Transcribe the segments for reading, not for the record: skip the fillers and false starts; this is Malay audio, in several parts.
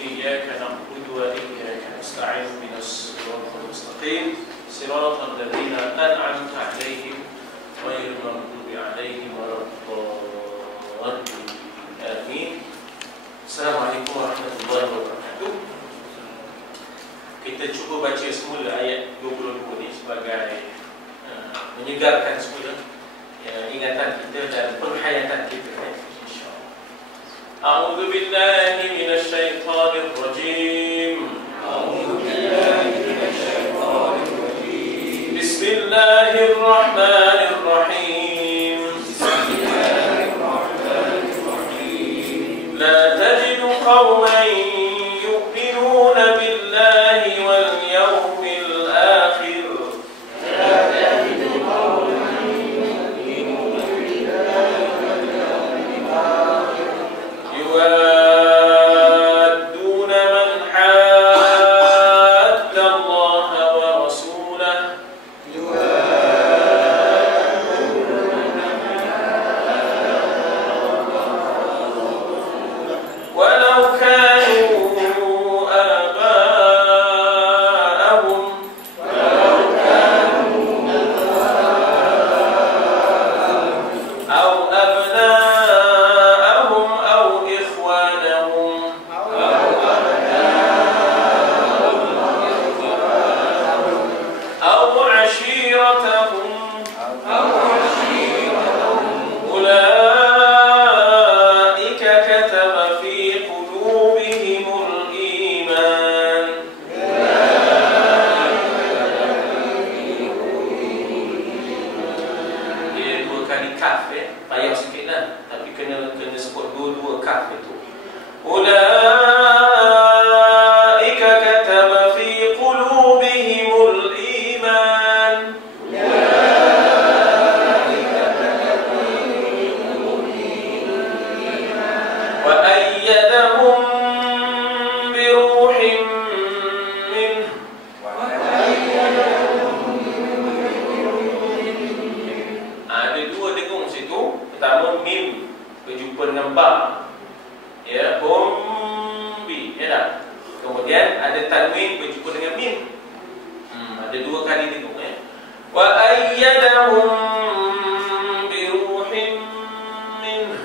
إياك نعبد وإياك نستعين اهدنا الصراط المستقيم صراط الذين أنعمت عليهم غير المغضوب عليهم ولا الضالين آمين. Assalamualaikum warahmatullahi wabarakatuh. Kita cuba baca semula ayat 22 ni sebagai menyegarkan semula ingatan kita dan penghayatan kita, insya-Allah. A'udzu billahi minasy syaithanir rajim. A'udzu billahi minasy syaithanir rajim. Bismillahirrahmanirrahim. Bismillahirrahmanirrahim. La tajidu qauman yu'minuna billahi wal yawmil akhir. يوادون من حاد الله ورسوله ولو كانوا آباءهم أو أبناءهم أو إخوانهم أو عشيرتهم أولئك كتب في قلوبهم الإيمان dia dua kali kaf payah sikit lah, tapi kena sebut dua kaf itu. Ulaika kataba fi qulubihimul iman wa ayyadahum bi ruhin minhu. Ada dua dengung situ. Pertama mim berjumpa dengan ba, ya, hum bi, ya tak? Kemudian ada tanwin berjumpa dengan mim. Ada dua kali dengung, ya. Wa ayyadahum bi ruhin minhu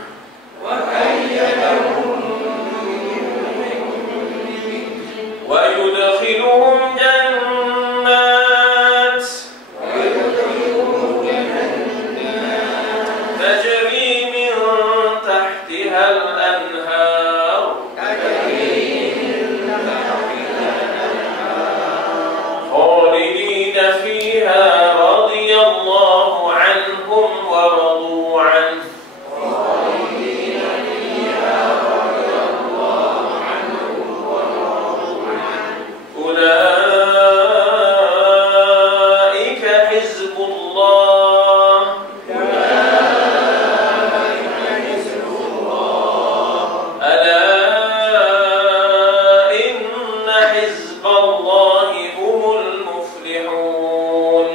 wa yudkhiluhum jannat tajri min tahtiha al-anhar khalidina fiha radiyallahu anhum wa radu anhu أولئك حزب الله ألا إن حزب الله هم المفلحون.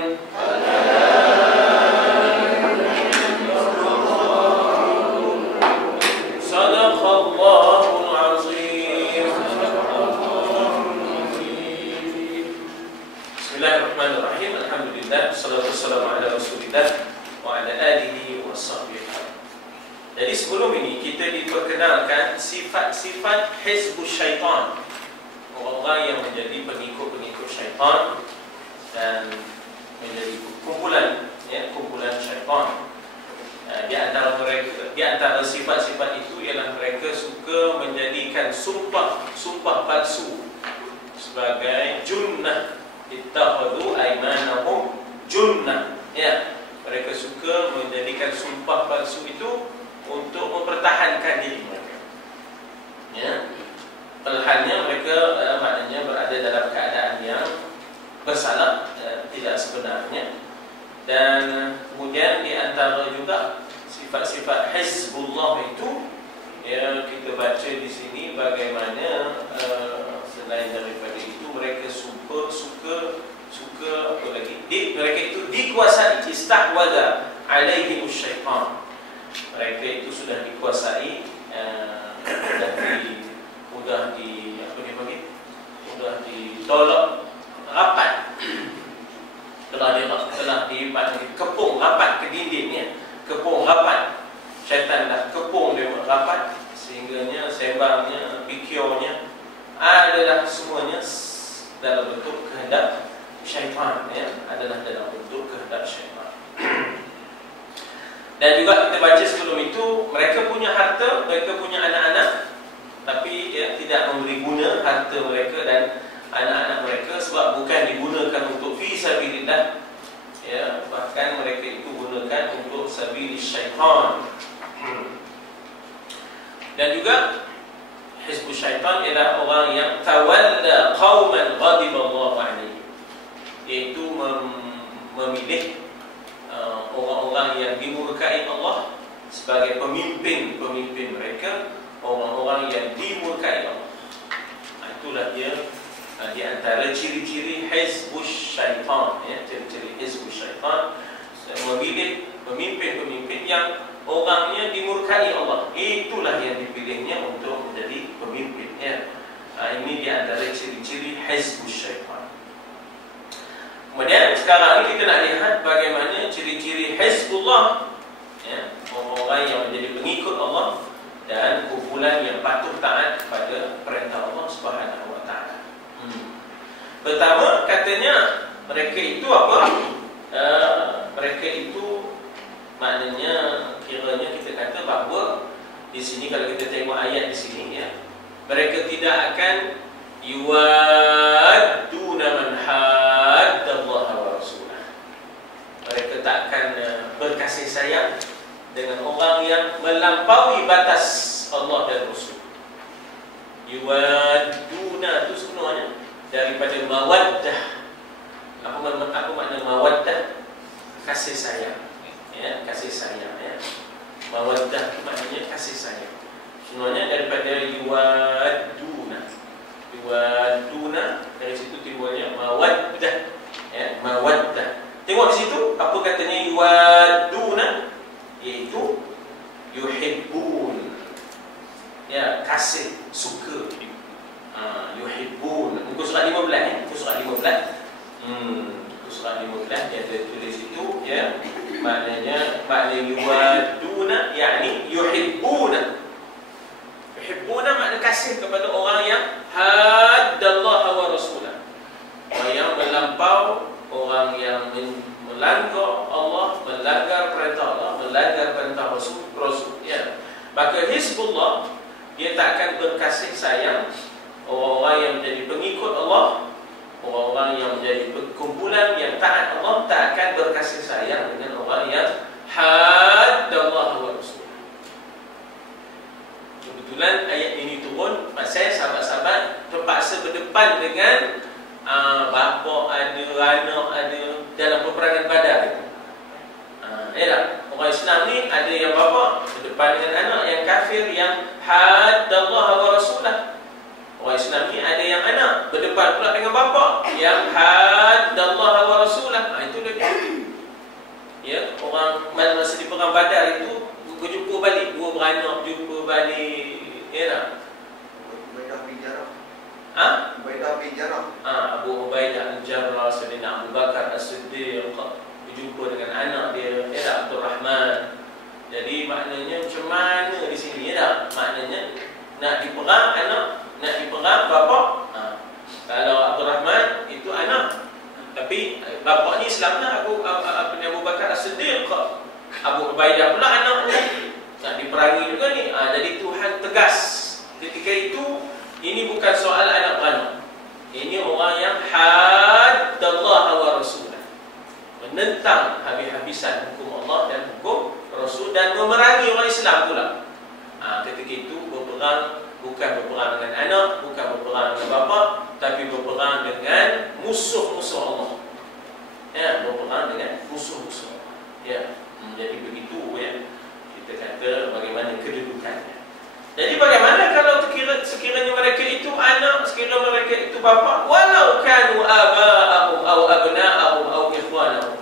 صدق الله العظيم. Bismillahirrahmanirrahim. Alhamdulillah, wassalatu wassalamu ala Rasulillah wa ala alihi wa sahbihi. Jadi sebelum ini kita diperkenalkan sifat-sifat hizbus syaitan, orang yang menjadi pengikut-pengikut syaitan dan menjadi kumpulan, ya, kumpulan syaitan. Di antara sifat-sifat itu ialah mereka suka menjadikan sumpah palsu sebagai junnah. Ittakhadhu aymanahum junnah, ya. Mereka suka menjadikan sumpah palsu itu untuk mempertahankan diri mereka, ya. Perlahannya mereka maknanya berada dalam keadaan yang bersalah, tidak sebenarnya. Dan kemudian di antara juga sifat-sifat Hizbullah itu, ya, kita baca di sini bagaimana selain daripada itu mereka suka apa lagi? Mereka itu dikuasai, istahwadha alaihi syaitan. Mereka itu sudah dikuasai, mudah sudah ditolak rapat, telah dikepung rapat ke dindingnya, kepung rapat, syaitan dah kepung dia rapat, sehingganya sembangnya, fikirnya adalah semuanya dalam bentuk kehendak syaitan, ya, adalah dalam bentuk kehendak syaitan. Dan juga kita baca sebelum itu, mereka punya harta, mereka punya anak-anak, tapi ya, tidak memberi guna harta mereka dan anak-anak mereka sebab bukan digunakan untuk fi sabilillah, ya, bahkan mereka itu gunakan untuk sabilis syaitan. Dan juga hizbus syaitan ialah orang yang tawalla qauman ghadiballahu alaihim, iaitu memilih orang-orang yang dimurkai Allah sebagai pemimpin mereka, orang-orang yang dimurkai Allah. Itulah dia di antara ciri-ciri hizbus syaitan, ya, ciri-ciri hizbus syaitan, memilih pemimpin-pemimpin yang orangnya dimurkai Allah. Itulah yang dipilihnya untuk menjadi pemimpin, ya. Ini di antara ciri-ciri hizbus syaitan. Kemudian sekarang ini kita nak lihat bagaimana ciri-ciri hizbullah, ya, orang-orang yang menjadi pengikut Allah dan kumpulan yang patuh taat kepada perintah Allah Subhanahu wa taala. Pertama, katanya mereka itu apa? Mereka itu maknanya kiranya kita kata bahawa di sini kalau kita tengok ayat di sini, ya, mereka tidak akan yuwadduna man haddallaha wa rasulah. Mereka tak akan berkasih sayang dengan orang yang melampaui batas Allah dan Rasul. Yuwadduna itu sebenarnya daripada mawaddah. Apa makna mawaddah? Kasih sayang, ya, kasih sayang, ya. Mawaddah maknanya kasih sayang. Sebenarnya daripada yuwadduna. Yuwadduna, dari situ timbulnya mawaddah, ya, mawaddah. Tengok di situ apa katanya yuwadduna, iaitu yuhibbun, ya, kasih, suka. Yuhibbun. Muka surat 15, ya. Muka surat 15. Muka surat 15 dia ada tulis itu, ya. Maknanya yuwadduna yakni yuhibbuna. Yuhibbuna makna kasih kepada orang yang haddallaha wa rasulah. Orang yang melampau, orang yang melanggar Allah, melanggar perintah Allah, melanggar perintah Rasul, ya. Maka hizbullah, dia tak akan berkasih sayang orang-orang yang menjadi pengikut Allah, orang-orang yang menjadi kumpulan yang taat Allah, tak akan berkasih sayang dengan orang yang haddallaha wa rasul. Kebetulan ayat ini turun pasal sahabat-sahabat terpaksa berdepan dengan bapa ada, anak ada dalam peperangan Badar itu. Yalah, orang Islam ni ada yang bapa berdepan dengan anak yang kafir yang haddallaha wa rasulah. Orang Islam ni ada yang anak berdepan pula dengan bapa yang haddallaha wa rasulah. Itu dia. Ya, orang masa di perang Badar itu berjumpa balik, dua beranak jumpa balik, yalah. Ubaidah bin Jarrah. Ubaidah bin Jarrah. Abu Ubaidah al-Jarrah, Sayyidina Abu Bakar As-Siddiq berjumpa dengan anak dia, yalah, Abdul Rahman. Jadi maknanya macam mana di sini, yalah? Maknanya nak diperang anak, nak diperang bapa. Kalau Abdul Rahman itu anak, tapi bapa ni Islam lah, Abu Bakar As-Siddiq. Abu Ubaidah pula anaknya, nak diperangi juga ni. Jadi Tuhan tegas ketika itu, ini bukan soal anak beranak. Ini orang yang haddallaha wa rasulah, menentang habis-habisan hukum Allah dan hukum Rasul dan memerangi orang Islam pula. Ketika itu berperang, bukan berperang dengan anak, bukan berperang dengan bapa, tapi berperang dengan musuh-musuh Allah. Ya, berperang dengan musuh-musuh Allah. Ya, jadi begitu, ya. Kita kata bagaimana kedudukannya. Jadi bagaimana kalau sekiranya mereka itu anak, sekiranya mereka itu bapa, walau kanu aba'ahum au abna'ahum au ikhwanahum.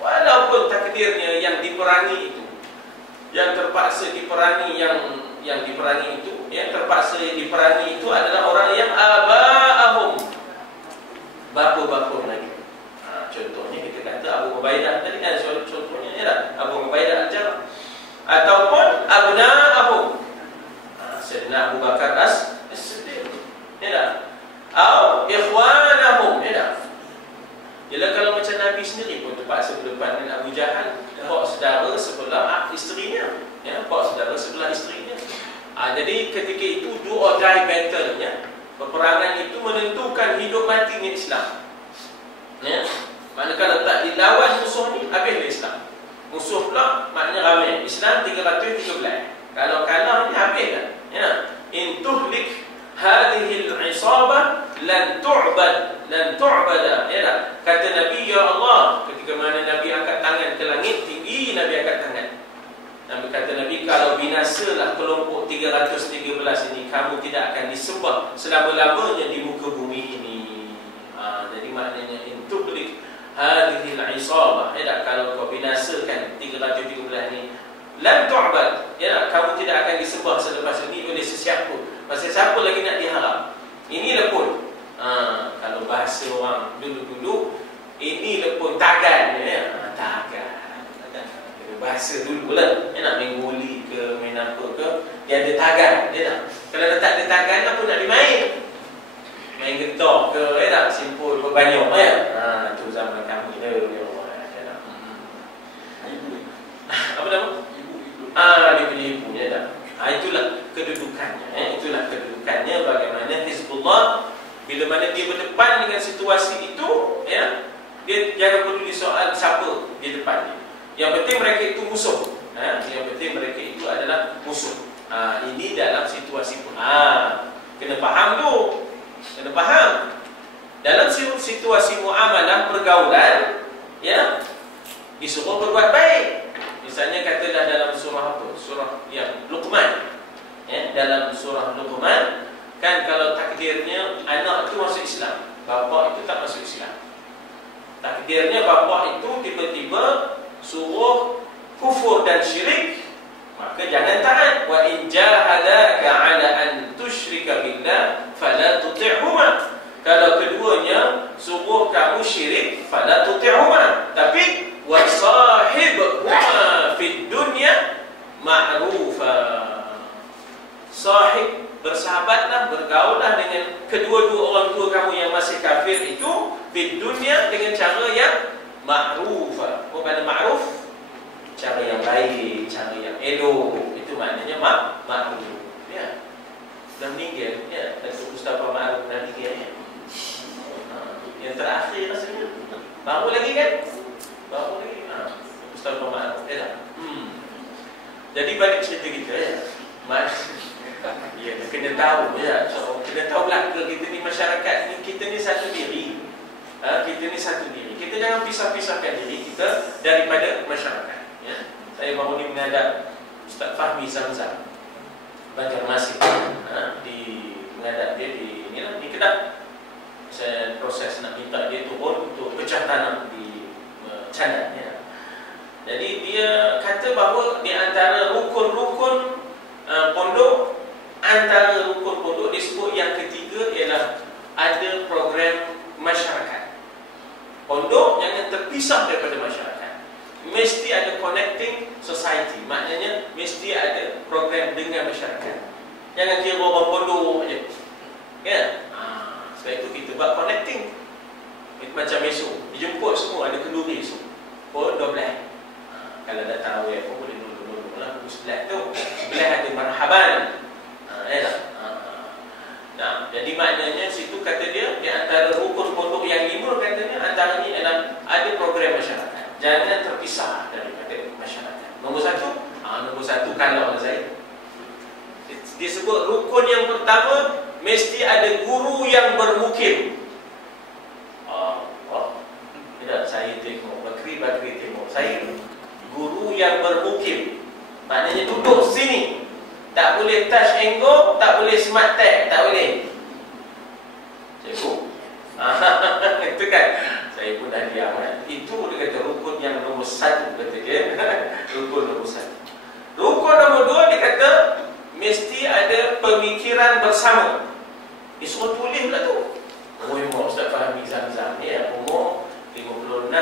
Walaupun takdirnya yang diperangi itu, yang terpaksa diperangi, yang diperangi itu, yang terpaksa diperangi itu adalah orang yang sendiri pun terpaksa berdepan dengan Abu Jahal, bawa saudara sebelah isterinya, ya, bawa saudara sebelah isterinya. Jadi ketika itu do or die battle-nya, peperangan itu menentukan hidup matinya Islam. Ya, maknanya kalau tak dilawan musuh ni, habislah Islam. Musuh pula maknanya ramai. Islam 313. Kalau kalah ni habis kan. Ya, in tuhlik hadhihi al-isabah lan tu'bad ya tak? Kata Nabi, ya Allah, ketika mana Nabi angkat tangan ke langit tinggi, Nabi angkat tangan. Nabi kata, Nabi, kalau binasalah kelompok 313 ini, kamu tidak akan disembah selama-lamanya di muka bumi ini. Jadi maknanya in tuhlik hadhihi al-isabah, ya tak? Kalau kau binasakan 313 ini, lan tu'bad, ya, kamu tidak akan disembah selepas ini oleh sesiapa. Pasal siapa lagi nak diharap? Inilah pun kalau bahasa orang dulu-dulu, inilah pun tagan, ya, tagan. Bahasa dulu lah, ya, nak main guli ke, main apa ke, dia ada tagan, ya tak? Kalau tak ada tagan, apa nak dimain? Main gentok ke, ya tak? Simpul berbanyak, ya? Tu zaman kami tu, ya Allah, ya tak? Apa nama? Dia punya ibu, ya tak? Itulah kedudukannya, itulah kedudukannya bagaimana Hizbullah bila mana dia berdepan dengan situasi itu, ya, dia jangan peduli soal siapa di depan dia. Yang penting mereka itu musuh, yang penting mereka itu adalah musuh. Ini dalam situasi pun, kena faham tu, kena faham. Dalam situasi muamalah pergaulan, ya, disuruh berbuat baik. Misalnya katalah dalam surah apa? Surah yang Luqman. Ya, dalam surah Luqman kan kalau takdirnya anak itu masuk Islam, bapa itu tak masuk Islam. Takdirnya bapa itu tiba-tiba suruh kufur dan syirik, maka jangan taat. Wa in jahadaka 'ala an tusyrika billah fala tuti'huma. Kalau keduanya suruh kamu syirik, fala tuti'huma. Tapi wa sahibhuma fid dunya ma'rufa. Sahib, bersahabatlah, bergaullah dengan kedua-dua orang tua kamu yang masih kafir itu fid dunya dengan cara yang ma'rufa. Apa makna ma'ruf? Cara yang baik, cara yang elok. Itu maknanya ma'ruf. Ya. Dah meninggal, ya. Datuk Mustafa Ma'ruf dah meninggal, ya. Yang terakhir rasanya. Baru lagi kan? Baru lagi. Mustafa Ma'ruf, ya tak? Jadi balik cerita kita, ya. Ya, kena tahu, ya. So, kena tahu belaka kita ni, masyarakat ni, kita ni satu diri. Kita ni satu diri. Kita jangan pisah-pisahkan diri kita daripada masyarakat, ya. Saya baru ni menghadap Ustaz Fahmi Zamzam Banjarmasin, di menghadap dia di inilah di Kedah. Saya proses nak minta dia turun untuk pecah tanam di Canan, ya. Jadi dia kata bahawa di antara rukun-rukun pondok, antara rukun pondok disebut yang ketiga ialah ada program masyarakat. Pondok jangan terpisah daripada masyarakat. Mesti ada connecting society. Maknanya mesti ada program dengan masyarakat. Jangan kira orang pondok je, ya. Sebab itu kita buat connecting. Itu macam esok dijemput semua, ada kenduri esok pukul 12. Kalau dah tahu, ya, pun boleh dulu lah. Pukul 11 tu, 11 ada marhaban, ya tak? Jadi maknanya situ kata dia, di antara rukun pondok yang 5 katanya, antara ini adalah ada program masyarakat. Jangan terpisah daripada masyarakat. Nombor satu kalau saya disebut rukun yang pertama, mesti ada guru yang bermukim. Tidak, saya tengok Bakri tengok saya, guru yang bermukim. Maknanya duduk sini, tak boleh touch angle, tak boleh smart tag, tak boleh. Cikgu, itu kan saya pun dah diam, kan? Itu dia kata rukun yang nombor 1, kata dia. Rukun nombor 1. Rukun nombor 2 dia kata mesti ada pemikiran bersama. Disuruh tulis pula tu. Umur Ustaz Fahmi Zamzam ni, ya, umur 56.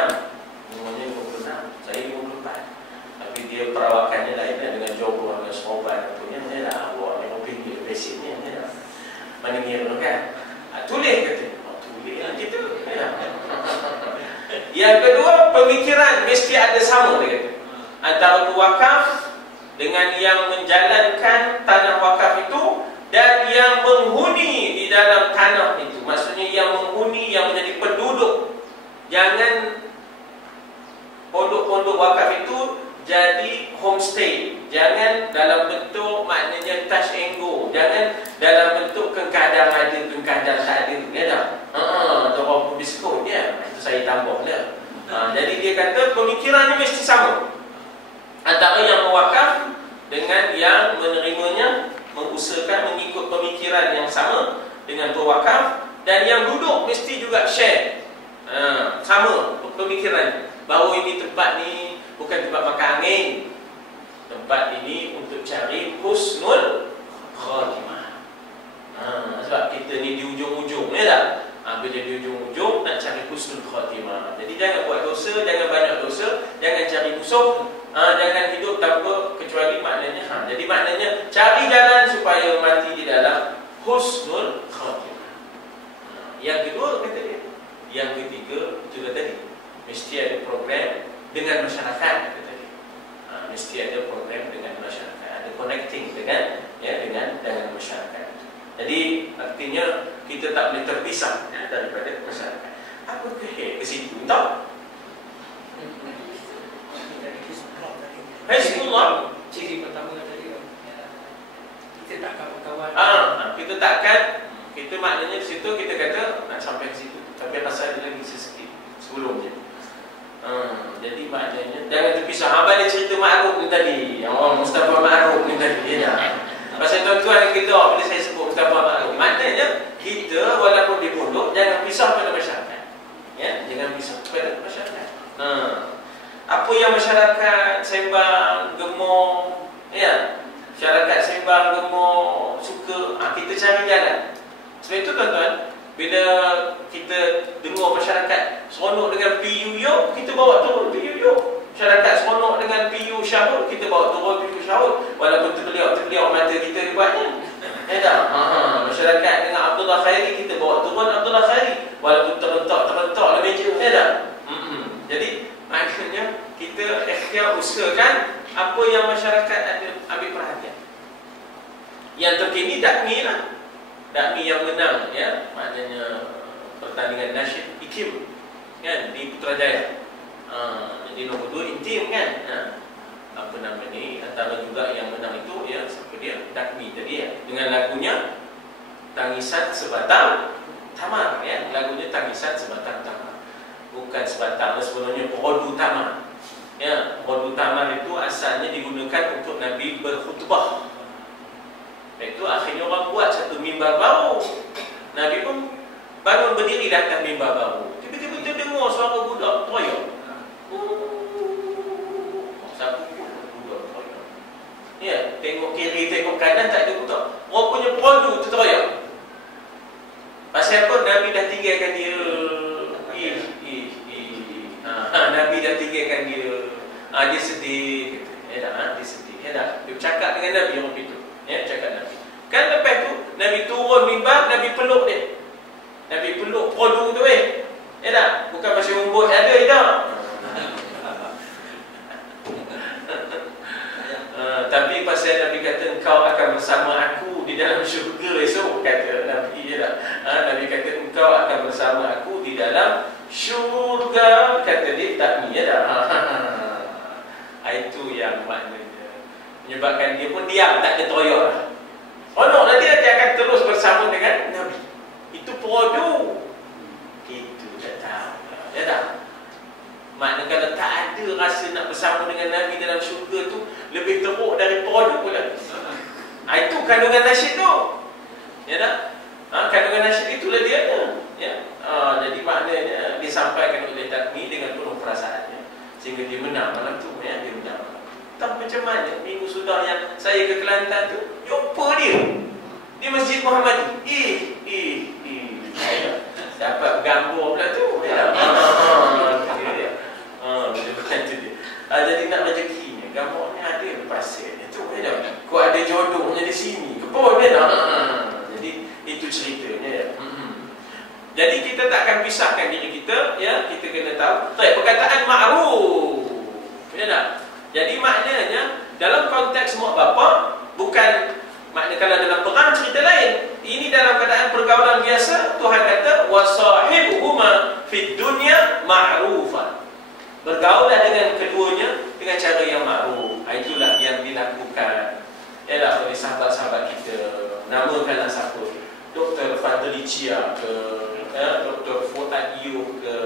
Umurnya 56, saya 54. Tapi dia perawakannya lain, dengan Johor, dengan Soban punya, dia dah awak yang pinggir basicnya, ya. Mana ngira tu kan? Tulis kata. Tulis lah kita, ya. Yang kedua, pemikiran mesti ada sama, dia kata. Antara pewakaf dengan yang menjalankan tanah wakaf itu dan yang menghuni di dalam tanah itu. Maksudnya yang menghuni, yang menjadi penduduk. Jangan pondok-pondok wakaf itu jadi homestay. Jangan dalam bentuk maknanya touch and go. Jangan dalam bentuk kadang ada, kadang tak ada. Ya tak? Orang biskut ya. Itu saya tambah lah. Jadi dia kata pemikirannya mesti sama. Antara yang mewakaf dengan yang menerimanya, mengusahakan mengikut pemikiran yang sama dengan pewakaf, dan yang duduk mesti juga share. Sama pemikiran bahawa ini tempat ni bukan tempat makan angin. Tempat ini untuk cari husnul khatimah. Sebab kita ni di ujung-ujung ni tak? Bila di ujung-ujung nak cari husnul khatimah. Jadi jangan buat dosa, jangan banyak dosa, jangan cari musuh, jangan hidup tanpa kecuali maknanya. Jadi maknanya cari jalan supaya mati di dalam husnul khatimah. Yang kedua kata dia. Yang ketiga juga tadi, mesti ada program dengan masyarakat kata dia. Mesti ada program dengan masyarakat, ada connecting dengan dengan masyarakat. Jadi artinya kita tak boleh terpisah daripada masyarakat. Apa ke situ tak? Hizbullah ciri pertama tadi kita tak kawan-kawan. Kita takkan, kita maknanya di situ kita kata nak sampai ke situ. Tapi rasa ada lagi sesikit sebelumnya. Jadi maknanya jangan terpisah. Abang dia cerita Ma'ruf ni tadi, yang orang Mustafa Ma'ruf ni tadi ya. Pasal tuan-tuan kita bila saya sebut Mustafa Ma'ruf, maknanya kita walaupun di pondok jangan pisah pada masyarakat. Ya, jangan pisah pada masyarakat. Apa yang masyarakat sembang, gemar, ya. Masyarakat sembang, gemar, suka, kita cari jalan. Sebab itu tuan-tuan, bila kita dengar masyarakat seronok dengan PU, kita bawa turun PU. Masyarakat seronok dengan PU Syahud, kita bawa turun PU Syahud. Walaupun terkeliak mata kita buatnya. Ya tak? Masyarakat dengan Abdullah Khairi, kita bawa turun Abdullah Khairi. Walaupun terentak dalam meja. Ya tak? Jadi maknanya kita ikhtiar usahakan apa yang masyarakat ada ambil perhatian. Yang terkini dakmi lah. Dakmi yang menang ya, maknanya pertandingan nasyid IKIM kan di Putrajaya. Jadi nombor 2 intim kan. Apa nama ni, antara juga yang menang itu ya, siapa dia? Dakmi tadi ya, dengan lagunya Tangisan Sebatang Tamar ya, lagunya Tangisan Sebatang Tamar. Bukan sebatang, sebenarnya Rodu Tamar. Ya, Rodu Tamar itu asalnya digunakan untuk Nabi berkhutbah. Itu akhirnya orang buat satu mimbar baru. Nabi pun bangun berdiri di atas mimbar baru. Tiba-tiba kita dengar suara budak teriak. Siapa pun budak teriak. Ya, tengok kiri, tengok kanan tak ada budak. Rupanya perondu tu teriak. Pasal apa? Nabi dah tinggalkan dia. Nabi dah tinggalkan dia. Dia sedih. Ya tak? Dia sedih. Ya tak? Dia bercakap dengan Nabi orang itu. Ya, cakap Nabi. Kan lepas tu Nabi turun mimbar, Nabi peluk dia. Nabi peluk perondu tu ya tak? Bukan pasal umbut ada tak? Tapi pasal Nabi kata engkau akan bersama aku di dalam syurga esok, kata Nabi ya tak? Nabi kata engkau akan bersama aku di dalam syurga, kata dia tak ni ya tak? Itu yang maknanya menyebabkan dia pun diam, tak ada toyol. Nanti dia akan terus bersama dengan Nabi. Itu perodu. Itu tak tahu. Ya tak? Maknanya kalau tak ada rasa nak bersama dengan Nabi dalam syurga tu, lebih teruk dari perodu pula. Itu kandungan nasyid tu. Ya tak? Kandungan nasyid itulah dia tu. Ya. Jadi maknanya disampaikan oleh Dakmi dengan penuh perasaannya, sehingga dia menang malam tu. Ya, dia menang. Tak macam mana minggu sudah yang saya ke Kelantan tu, jumpa dia di Masjid Muhammadi. Dapat gambar pula tu. Ya. Jadi nak rezekinya, gambarnya ada pasirnya tu. Ya. Kau ada jodohnya di sini. Kepon dia tak? Jadi itu ceritanya. Jadi kita tak akan pisahkan diri kita, ya, kita kena tahu. Perkataan ma'ruf. Ya tak? Jadi maknanya dalam konteks mak bapak, bukan makna kalau dalam perang cerita lain. Ini dalam keadaan pergaulan biasa, Tuhan kata wasahibuhuma fid dunya ma'rufan. Bergaulah dengan keduanya dengan cara yang ma'ruf. Itulah yang dilakukan ialah oleh sahabat-sahabat kita. Namakanlah siapa? Dr. Fadlicia ke, Dr. Fuad Yub ke,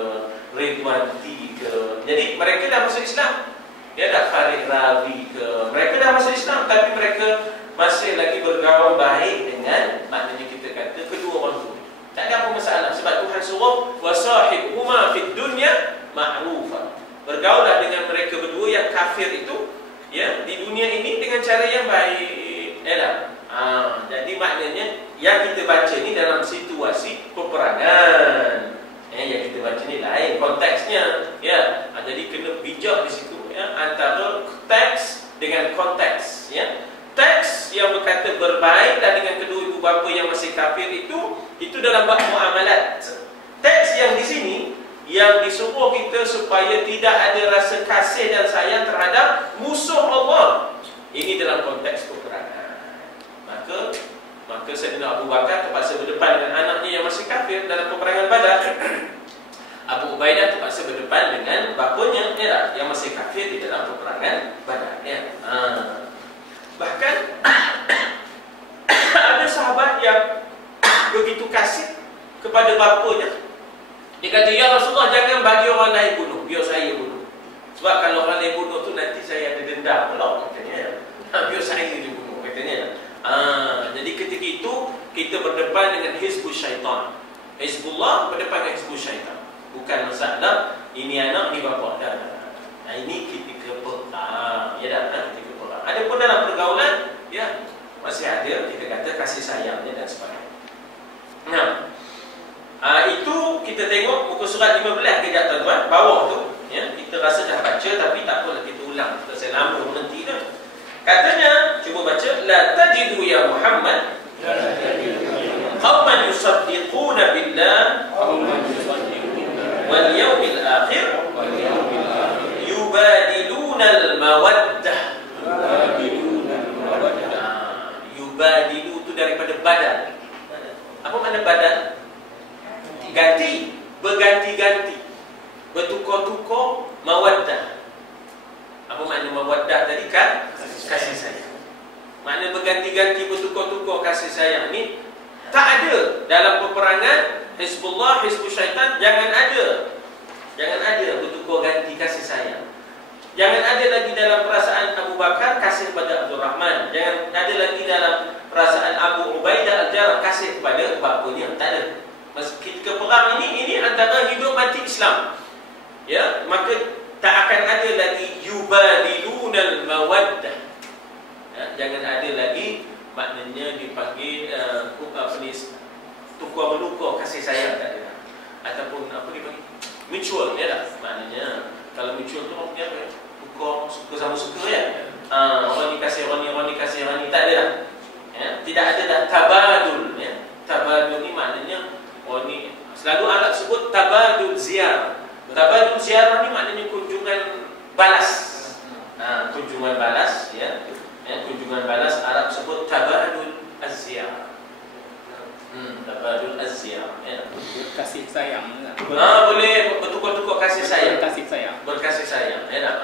Ridwan T ke. Jadi mereka dah masuk Islam. Ya dah Farid Ravi ke. Mereka dah masuk Islam, tapi mereka masih lagi bergaul baik dengan, maknanya kita kata, kedua orang tua. Tak ada apa masalah. Sebab Tuhan suruh wasahibhuma fid dunya ma'rufan. Bergaulah dengan mereka berdua yang kafir itu, ya, di dunia ini dengan cara yang baik. Ya. Jadi maknanya yang kita baca ni dalam situasi peperangan. Yang kita baca ni lain konteksnya. Ya. Jadi kena bijak di situ, ya, antara teks dengan konteks, ya. Teks yang berkata berbaiklah dengan kedua ibu bapa yang masih kafir itu dalam bab muamalat. Teks yang di sini yang disuruh kita supaya tidak ada rasa kasih dan sayang terhadap musuh Allah. Ini dalam konteks peperangan. Maka Sayyidina Abu Bakar terpaksa berdepan dengan anaknya yang masih kafir dalam peperangan Badar. Abu Ubaidah terpaksa berdepan dengan bapanya, ya, yang masih kafir di dalam peperangan Badar, ya. Bahkan ada sahabat yang begitu kasih kepada bapanya. Dia kata, ya Rasulullah, jangan bagi orang lain bunuh, biar saya bunuh. Sebab kalau orang lain bunuh tu nanti saya ada dendam pula, katanya. Biar saya dibunuh, katanya. Jadi ketika itu kita berdepan dengan Hizbul Syaitan. Hizbullah berdepan dengan Hizbul Syaitan. Bukan masalah ini anak, ni bapa. Nah, ini ketika perang. Ya dah, ketika perang. Ada pun dalam pergaulan, ya, masih ada kita kata kasih sayangnya dan sebagainya. Nah, itu kita tengok muka surat 15 kejap tuan-tuan, bawah tu, ya, kita rasa dah baca tapi tak apalah kita ulang. Kita saya lama berhenti dah. Katanya, cuba baca, la tajidu ya Muhammad qauman yusaddiquna billah wal yawmil akhir yubadiluna al-mawaddah. Yubadilu itu daripada badan. Apa makna badan? Ganti, berganti-ganti, bertukar-tukar, mawaddah. Apa makna mawaddah tadi kan? Kasih sayang. Makna berganti-ganti, bertukar-tukar kasih sayang ni tak ada dalam peperangan Hizbullah, Hizbul Syaitan. Jangan ada bertukar ganti kasih sayang. Jangan ada lagi dalam perasaan Abu Bakar kasih kepada Abdul Rahman. Jangan ada lagi dalam perasaan Abu Ubaidah Al-Jarrah kasih kepada bapanya. Tak ada. Ketika perang ini antara hidup mati Islam. Ya, maka tak akan ada lagi yubadilunal mawaddah. Ya, jangan ada lagi maknanya dipanggil tukar menukar kasih sayang, tak ada. Ataupun apa dipanggil mutual, ya tak? Maknanya kalau mutual tu apa dia? Tukar suka sama suka, ya. Orang ni kasih orang ni kasih orang ni, tak ada dah. Ya, tidak ada dah tabadul, ya. Tabadul ni maknanya orang ni selalu Arab sebut tabadul ziarah. Tabadul ziarah ni maknanya kunjungan balas. Kunjungan balas, ya. Kunjungan balas Arab sebut tabadul az-ziyarah. Tabadul az-ziyarah, ya. Kasih sayang. Boleh bertukar-tukar kasih sayang. Berkasih sayang. Ya tak?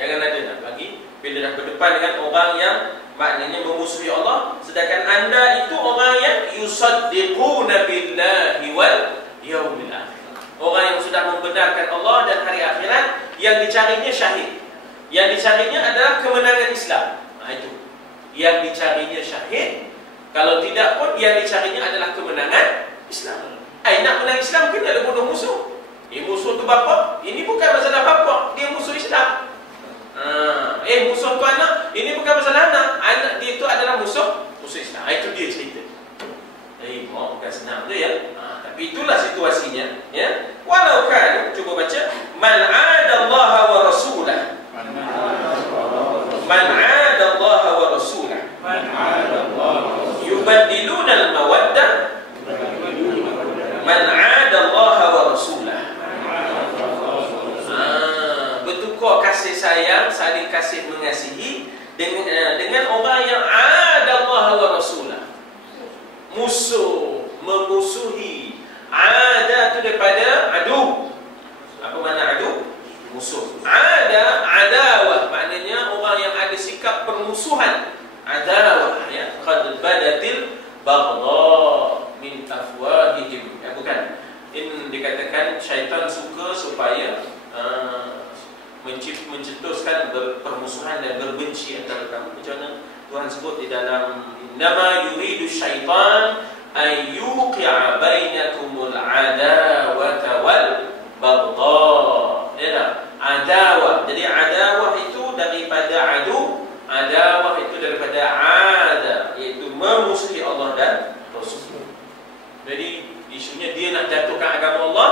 Jangan ada nak bagi bila dah berdepan dengan orang yang maknanya memusuhi Allah, sedangkan anda itu orang yang yusaddiquna billahi wal yaumil akhir. Orang yang sudah membenarkan Allah dan hari akhirat, yang dicarinya syahid. Yang dicarinya adalah kemenangan Islam. Itu. Yang dicarinya syahid. Kalau tidak pun yang dicarinya adalah kemenangan Islam. Nak menang Islam kena ada bunuh musuh. Musuh tu bapa. Ini bukan masalah bapa, dia musuh Islam. Musuh tu anak. Ini bukan masalah anak. Anak dia itu adalah musuh Islam. Itu dia cerita. Bukan senang tu, ya. Tapi itulah situasinya, ya. Walau kan, cuba baca, man 'ada Allah wa rasulah. Man 'ada Allah wa rasulah. Yubaddiluna al-mawaddah. Man 'ada mengasihi dengan orang yang ada Allah wa Rasulah, musuh, memusuhi. Ada tu daripada adu. Apa makna adu? Musuh. Ada adawah, maknanya orang yang ada sikap permusuhan. Adawah, ya. Qad badatil baghdha min afwahihim. Ya, bukan. Ini dikatakan syaitan suka supaya mencetuskan permusuhan dan berbenci antara kamu. Macam mana Tuhan sebut di dalam innama yuridu syaitan ay yuqi'a bainakumul adawata wal baghdha. Ya, adawah. Jadi adawah itu daripada adu, adawah itu daripada ada, iaitu memusuhi Allah dan Rasul. Jadi isunya dia nak jatuhkan agama Allah,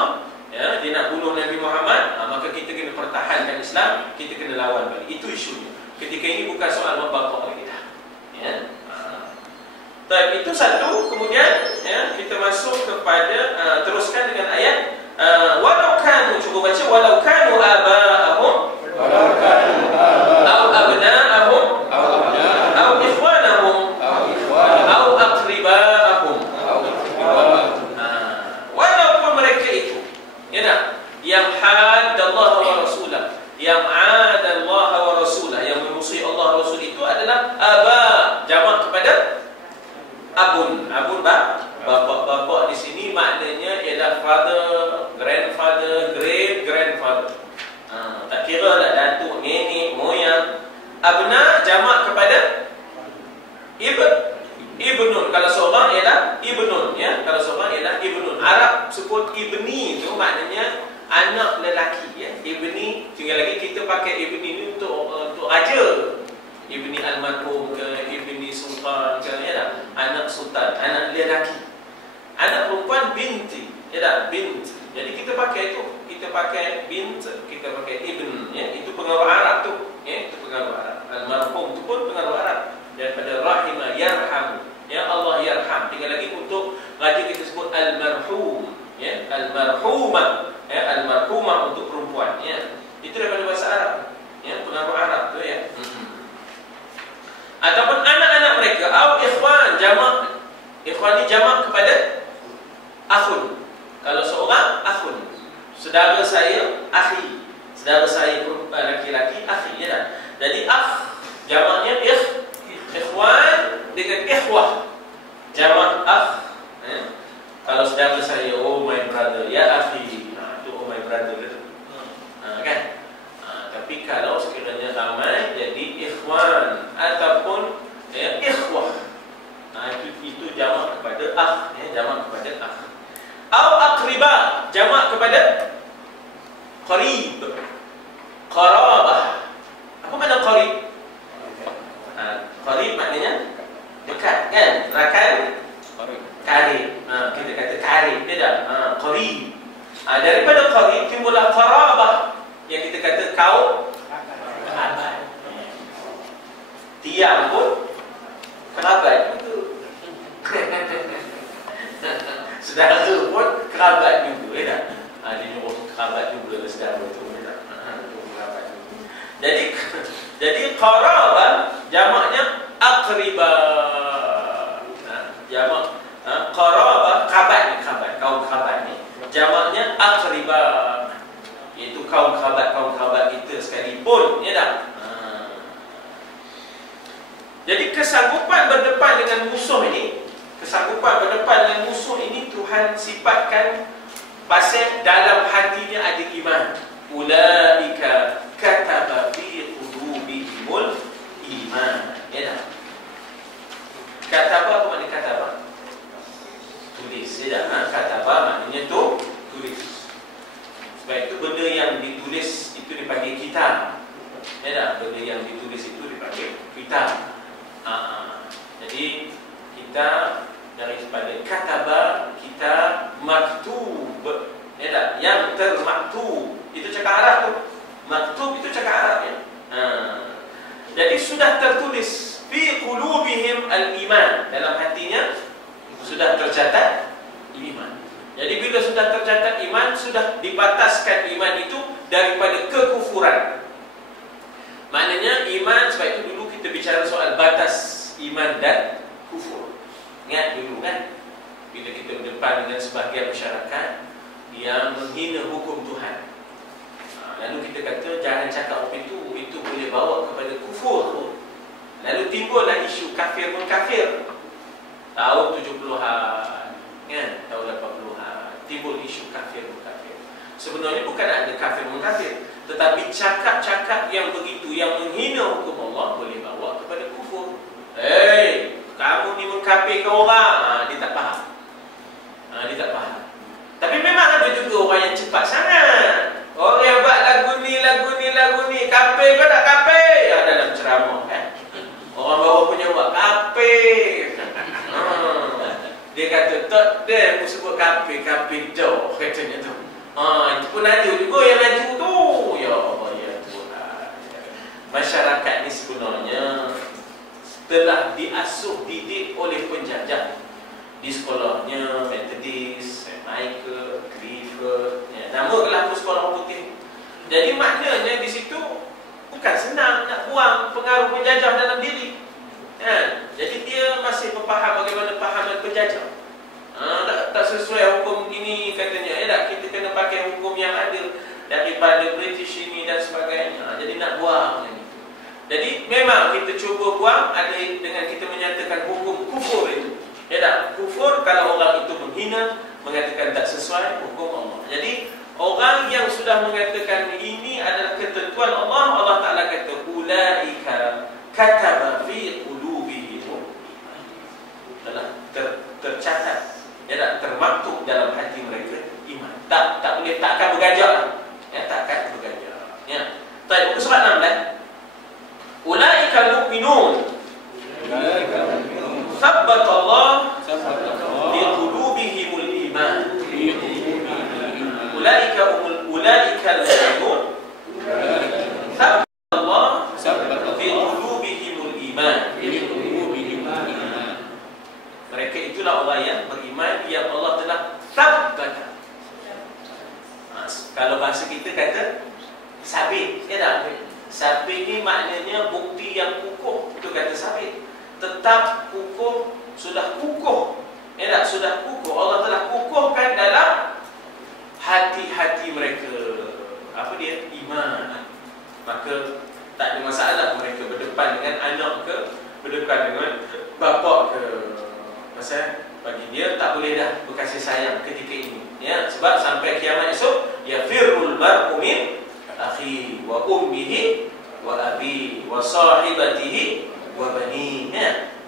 ya, dia nak bunuh Nabi Muhammad, maka kita kena pertahankan Islam, kita kena lawan balik. Itu isunya. Ketika ini bukan soal membakar lagi dah. Ya. Tapi itu satu. Kemudian ya, kita masuk kepada teruskan dengan ayat walau kanu, cuba baca walau kanu aba'ahum Walau kanu au abna'ahum au ikhwanahum au aqriba'ahum. Walaupun mereka itu, ya tak, yang haddallahu wa rasulah, yang adallahu wa rasulah, yang memusuhi Allah wa Rasul, itu adalah aba, jamak kepada abun. Abun bapa di sini maknanya ialah father, grandfather, great grandfather. Tak kira lah datuk, nenek, moyang. Abna jamak kepada ibnun. Kalau seorang ialah ibnun, ya. Kalau seorang ialah ibnun. Arab sebut ibni itu maknanya anak lelaki, ya. Ibni, tinggal lagi kita pakai ibni ni untuk raja. Ibni almarhum ke, ibni sultan ke, ya tak? Anak sultan, anak lelaki. Anak perempuan binti, ya tak? Bint. Jadi kita pakai itu, kita pakai bint, kita pakai ibn, ya. Itu pengaruh Arab tu, ya. Itu pengaruh Arab. Almarhum tu pun pengaruh Arab. Daripada rahimah yarham, ya, Allah yarham. Tinggal lagi untuk raja kita sebut almarhum, ya. Almarhumah, ya. Almarhumah untuk perempuan, ya. Itu daripada bahasa Arab, ya. Pengaruh Arab tu, ya. Ataupun anak-anak mereka, au ikhwan, jamak. Ikhwan ni jamak kepada akhun. Kalau seorang akhun, saudara saya akhi, saudara saya laki-laki akhi, ya tak? Jadi akh jamaknya ikhwan dengan ikhwah, jamak akh, ya? Kalau saudara saya, oh my brother, ya akhi, itu oh my brother, kan? Tapi kalau sekiranya ramai, jadi ikhwan ataupun ya, ikhwah, itu jamak kepada akh, ya, jamak kepada akh. Au aqriba, jamak kepada qarib, qarabah. Apa makna qarib? Qarib maknanya dekat, kan? Rakan karib. Kita kata karib, tidak? Qarib. Daripada qarib timbullah qarabah, yang kita kata kaum kerabat. Tiang pun kerabat itu. Saudara pun kerabat juga, ya tak? Dia nyuruh kerabat juga saudara itu, ya tak? Kerabat juga. Jadi qarabah jamaknya aqriba. Jamak qarabah, kerabat ni, kerabat, kaum kerabat ni. Jamaknya aqriba, iaitu kaum kerabat kita sekalipun, ya tak? Jadi kesanggupan berdepan dengan musuh ini, kesanggupan berdepan dengan musuh ini Tuhan sifatkan pasal dalam hatinya ada iman. Ulaika kataba fi qulubihimul iman. Ya tak? Kataba apa makna kataba? Tulis, ya tak? Kataba maknanya tu tulis. Sebab itu benda yang ditulis itu dipanggil kitab. Ya tak? Benda yang ditulis itu dipanggil kitab. Jadi kita daripada kataba, kita maktub, ya tak? Yang termaktub, itu cakap Arab tu. Maktub itu cakap Arab, ya. Jadi sudah tertulis fi qulubihim al-iman, dalam hatinya sudah tercatat iman. Jadi bila sudah tercatat iman, sudah dibataskan iman itu daripada kekufuran. Maknanya iman, sebab itu dulu kita bicara soal batas iman dan kufur. Ingat dulu kan, bila kita berdepan dengan sebahagian masyarakat yang menghina hukum Tuhan, lalu kita kata jangan cakap itu boleh bawa kepada kufur. Lalu timbullah isu kafir mengkafir. Tahun 70-an kan, tahun 80-an timbul isu kafir mengkafir. Sebenarnya bukan ada kafir mengkafir, tetapi cakap-cakap yang begitu yang menghina hukum Allah boleh bawa kepada kufur. Kamu ni mengkafirkan orang. Dia tak faham. Dia tak faham. Tapi memang ada juga orang yang cepat sangat. Orang yang buat lagu ni, kafir kau tak kafir? Dalam ceramah kan, orang bawa punya buat kafir. Dia kata, tak dia aku sebut kafir jauh katanya tu. Itu pun ada juga yang laju tu. Ya Allah, ya Tuhan. Masyarakat ni sebenarnya telah diasuh, didik oleh penjajah. Di sekolahnya Methodist, St. Michael, Clifford, nama kelah sekolah putih. Jadi maknanya di situ bukan senang nak buang pengaruh penjajah dalam diri. Jadi dia masih berfaham bagaimana pahaman penjajah. Tak sesuai hukum ini katanya. Tak, kita kena pakai hukum yang adil daripada British ini dan sebagainya. Jadi nak buang macam itu. Jadi memang kita cuba buang ada dengan kita menyatakan hukum kufur itu. Tak, kufur kalau orang itu menghina, mengatakan tak sesuai hukum Allah. Jadi orang yang sudah mengatakan ini adalah ketentuan Allah, Allah Ta'ala kata ulaika kataba fi qulubihim, telah tercatat, termaktub dalam hati mereka iman. Tak boleh, tak akan berganjak. Tak akan berganjak. Baik, muka surat 16. Ulaika mu'minun thabbat Allah fi qulubihimul iman. Ulaika al-mu'minun thabbat Allah fi qulubihimul iman. Mereka itulah orang yang beriman yang Allah telah thabbat. Kalau bahasa kita kata sabit, tak? Sabit ni maknanya bukti yang kukuh. Itu kata sabit. Tetap kukuh, sudah kukuh. Tak? Sudah kukuh. Allah telah kukuhkan dalam hati-hati mereka. Apa dia? Iman. Maka tak ada masalah mereka berdepan dengan anak ke, berdepan dengan bapa ke. Pasal bagi dia tak boleh dah berkasih sayang ketika ini. Sebab sampai kiamat esok, yafirrul mar'u min akhi wa ummihi wa abi wa sahibatihi wa bani.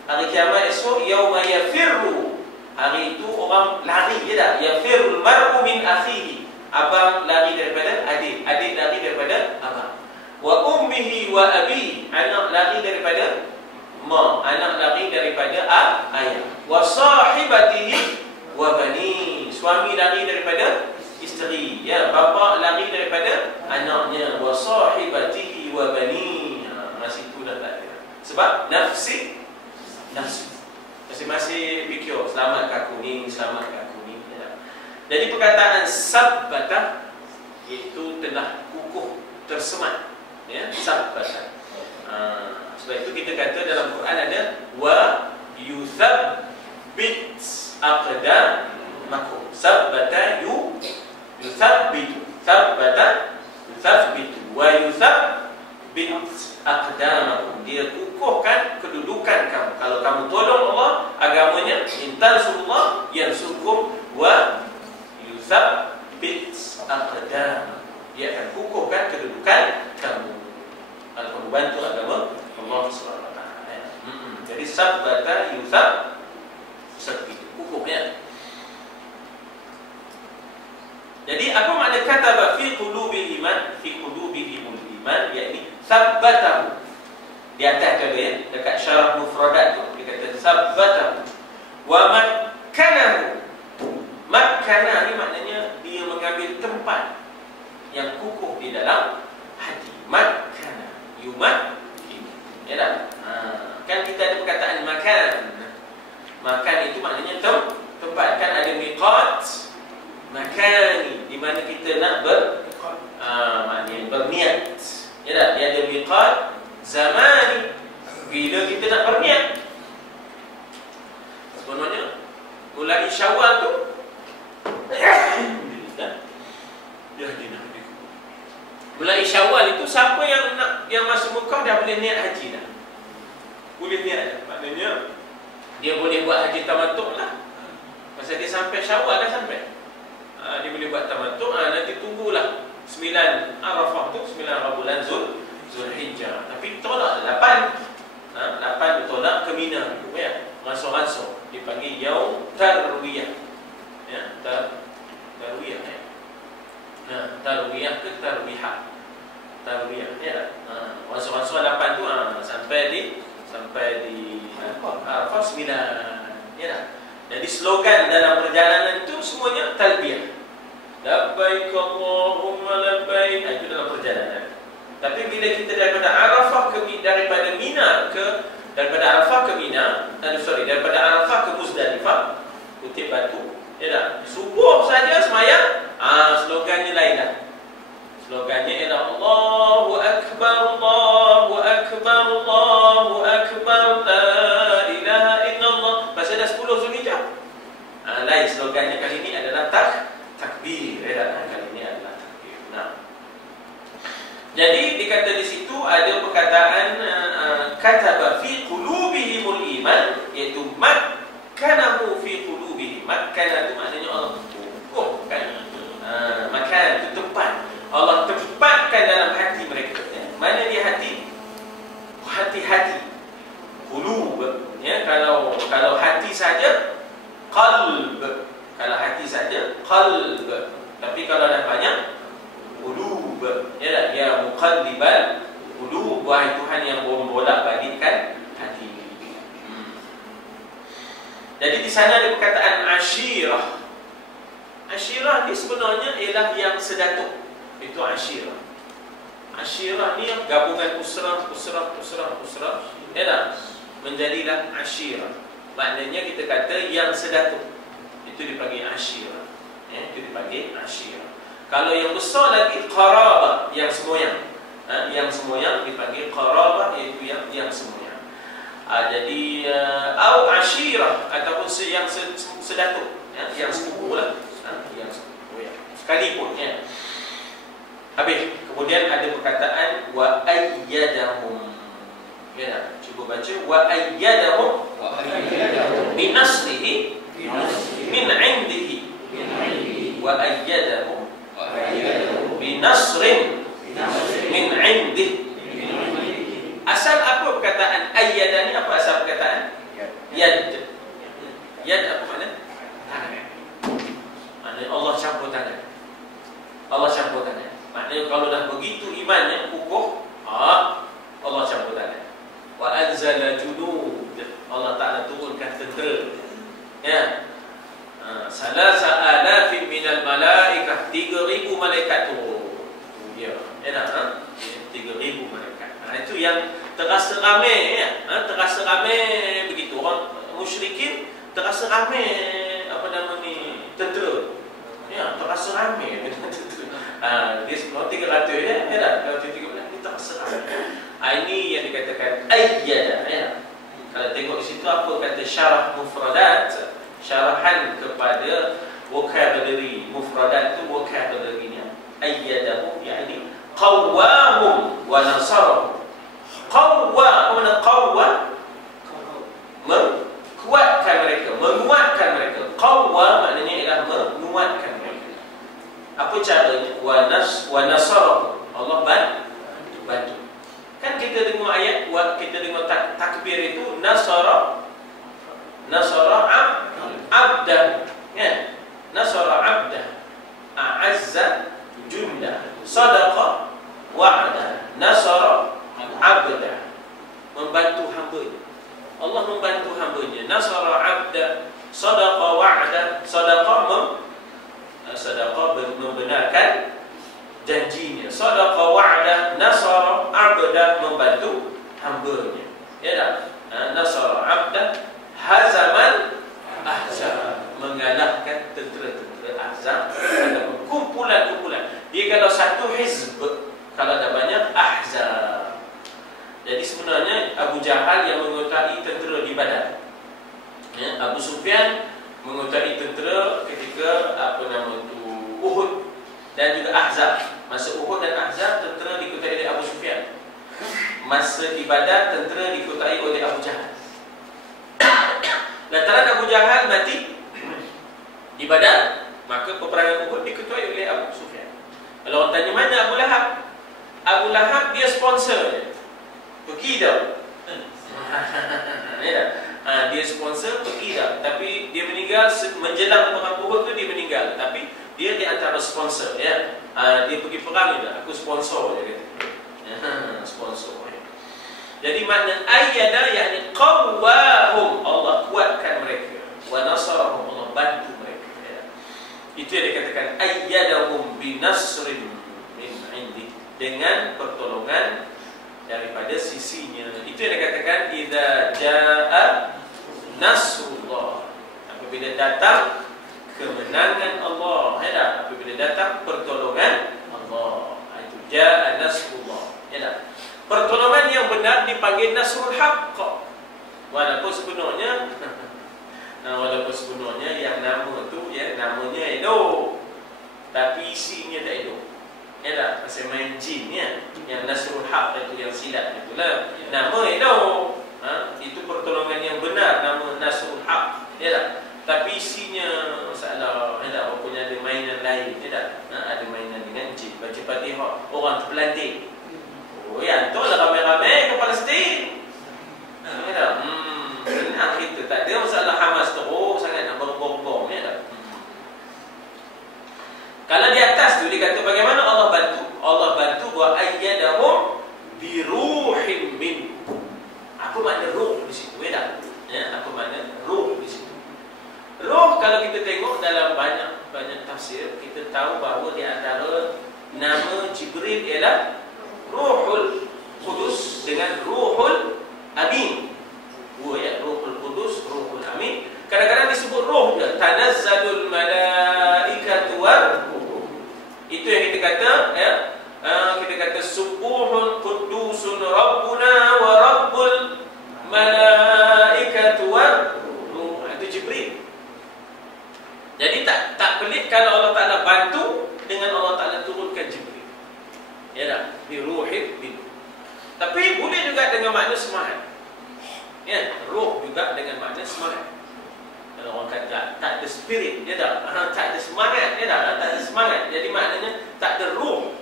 Hari kiamat esok, yauma yafirru. Hari itu orang lari, tak? Yafirrul mar'u min akhihi. Abang lari daripada adik, adik lari daripada abang. Wa ummihi wa abi, anak lari daripada mak, anak lari daripada ayah. Wa sahibatihi wa bani, suami lari daripada isteri, bapa lari daripada anaknya. Wa sahibatihi wa bani, masih itu dah tak ada. Sebab nafsi masing-masing fikir, selamat aku ni, selamat aku ni. Jadi perkataan sabbata iaitu telah kukuh, tersemat. Sabbata. Sebab itu kita kata dalam Quran ada wa yuthabbit aqdamakum. Sabbata yuthabbitu. Sabbata yuthabbitu wa yuthabbit aqdamakum. Dia kukuhkan kedudukan kamu. Kalau kamu tolong Allah agamanya, intansurullah yansurkum wa yuthabbit aqdamakum. Dia akan kukuhkan kedudukan kamu. Kalau kamu bantu agama Allah SWT. Jadi sabbata yuthab, seperti hukumnya. Jadi apa makna kataba fi qulubil iman, fi qulubihimul iman, yakni sabbatahu. Di atas tu dekat syarah mufradat tu dia kata sabbatahu wa makkanahu. Makkana ni maknanya dia mengambil tempat yang kukuh di dalam hati. Makkana yumak, tak? Kan kita ada perkataan makan. Makan itu maknanya tempat. Kan ada miqat, makani, di mana kita nak maknanya berniat. Tak? Dia ada miqat, zamani, bila kita nak berniat. Sebenarnya mulai Syawal tu mulai Syawal itu siapa yang masuk Mekah dah boleh niat haji dah. Boleh niat dah. Maknanya dia boleh buat haji tamattu lah. Masa dia sampai Syawal dah sampai. Dia boleh buat tamattu. Nanti tunggulah 9 Arafah tu, 9 bulan Zulhijjah. Tapi tolak 8 bertolak ke Mina tu ya. Rasul-rasul dipanggil Yaum Tarwiyah. Ya, Tarwiyah ya. Tarwiyah ke Tarwihah. Tarwiyah ya. Rasul-rasul 8 tu sampai di Arafah 9 ya. Jadi slogan dalam perjalanan itu semuanya talbiyah. Labbaik Allahumma labbaik. Itu dalam perjalanan. Tapi bila kita daripada Arafah daripada Arafah ke Mina, daripada Arafah ke Muzdalifah, kutip batu, ya dah. Subuh saja semayang, slogannya lain dah. Slogannya ialah Allahu Akbar, Allahu Akbar, Allahu Akbar, la ilaha illallah. Pasal dah 10 Zulhijjah. Lain slogannya kali ini adalah takbir. Ya dah, kali ini adalah takbir. Nah. Jadi dikata di situ ada perkataan kataba fi qulubihimul iman, iaitu makkanahu fi qulubihim. Makkana itu maknanya Allah kukuhkan. Makan itu tempat. Allah tempatkan dalam hati mereka. Mana dia hati? Hati-hati. Qulub. Ya, kalau hati saja qalb. Kalau hati saja qalb. Tapi kalau dah banyak qulub. Ya, ya muqallibal qulub, wahai Tuhan yang membolak-balikkan hati. Jadi di sana ada perkataan ashirah. Ashirah ni sebenarnya ialah yang sedatuk. Itu ashirah. Ashirah ni gabungan usrah. Ya tak? Menjadilah ashirah. Maknanya kita kata yang sedatuk. Itu dipanggil ashirah. Itu dipanggil ashirah. Kalau yang besar lagi qarabah, yang semoyang. Yang semoyang dipanggil qarabah, iaitu yang semoyang. Jadi au ashirah ataupun yang sedatuk, yang sepupu lah. Yang sepupu ya. Sekalipun ya. Habis. Kemudian ada perkataan wa ayyadahum. Ya, cuba baca wa ayyadahum bi nasrihi min 'indihi wa ayyadahum bi nasrin min 'indihi. Asal apa perkataan ayyada ni? Apa asal perkataan? Yad. Yad apa makna? Tangan. Maknanya Allah campur tangan. Allah campur tangan. Maknanya kalau dah begitu imannya kukuh, Allah campur tangan. Wa anzala junud. Allah Ta'ala turunkan tentera. Ya. Salasa alafin minal malaikah. 3,000 malaikat turun. Ya. Enak 3,000 malaikat. Itu yang terasa ramai ya. Terasa ramai begitu. Orang musyrikin terasa ramai tentera. Ya, terasa ramai dia sebelum 300 ya. Ya tak? Kalau 13 dia terasa ramai. Ini yang dikatakan ayyada ya. Kalau tengok di situ apa kata syarah mufradat, syarahan kepada vocabulary. Mufradat itu vocabulary-nya. Ayyadahu yakni qawwahum wa nasarahum. Qawwa, apa makna qawwa? Menguatkan mereka, menguatkan mereka. Qawwa maknanya ialah menguatkan mereka. Apa caranya? Wa nasarahum. Allah bantu. Kan kita dengar ayat, kita dengar takbir itu nasara abda. Ya. Nasara abda. A'azza junda. Sadaqa wa'ada. Nasara abda. Membantu hamba-Nya. Allah membantu hamba-Nya. Nasara abda. Sadaqa wa'ada. Sadaqa membenarkan janjinya. Sadaqa wa'da. Nasara abda, membantu hamba-Nya. Ya tak? Nasara abda. Hazaman ahzab, mengalahkan tentera-tentera ahzab. Ada kumpulan-kumpulan. Dia kalau satu hizb, kalau ada banyak ahzab. Jadi Maka peperangan Uhud diketuai oleh Abu Sufyan. Kalau orang tanya mana Abu Lahab, Abu Lahab dia sponsor je. Pergi dah. Dia sponsor pergi dah. Tapi dia meninggal menjelang perang Uhud tu, dia meninggal. Tapi dia di antara sponsor ya. Dia pergi perang je. Aku sponsor je kata. Sponsor. Jadi makna ayyada yakni qawwahum, Allah kuatkan mereka. Wa nasarahum, Allah bantu mereka ya. Itu yang dikatakan ayyadahum binasrin min indi, dengan pertolongan daripada sisinya. Itu yang dikatakan idza jaa nasrullah, apabila datang kemenangan Allah ya. Apabila datang pertolongan Allah, itu jaa nasrullah ya. Pertolongan yang benar dipanggil nasrul haqq. Walaupun sebenarnya yang nama tu ya, namanya Edo, tapi isinya tak Edo. Ya tak? Pasal main jin ya. Yang nasrul haqq itu yang silap itulah. Nama Edo. Itu pertolongan yang benar, nama nasrul haqq. Ya tak? Tapi isinya masalah ya tak? Rupanya ada mainan lain ya tak? Ada mainan dengan jin. Baca Fatihah, orang terpelanting. Oh ya, itulah ramai-ramai ke Palestin. Senang kita, tak ada masalah Hamas teruk sangat nak berbom-bom ya tak? Kalau di atas tu dia kata bagaimana Allah bantu? Allah bantu wa ayyadahum bi ruhim min. Apa makna ruh di situ ya tak? Ya, apa makna ruh di situ? Ruh kalau kita tengok dalam banyak tafsir, kita tahu bahawa di antara nama Jibril ialah Ruhul Qudus dengan Ruhul Amin. Ya, Ruhul Qudus, Ruhul Amin. Kadang-kadang disebut roh je. Tanazzalul malaikatu war ruh. Itu yang kita kata ya. Kita kata subuhun qudusun rabbuna wa rabbul malaikatu war ruh. Itu Jibril. Jadi tak pelik kalau Allah Taala bantu dengan Allah Taala turunkan Jibril. Ya tak? Biruhib bin. Tapi boleh juga dengan makna semangat. Ya, roh juga dengan makna semangat. Kalau orang kata tak ada spirit, ya tak? Tak ada semangat, ya tak? Tak ada semangat. Jadi maknanya tak ada roh.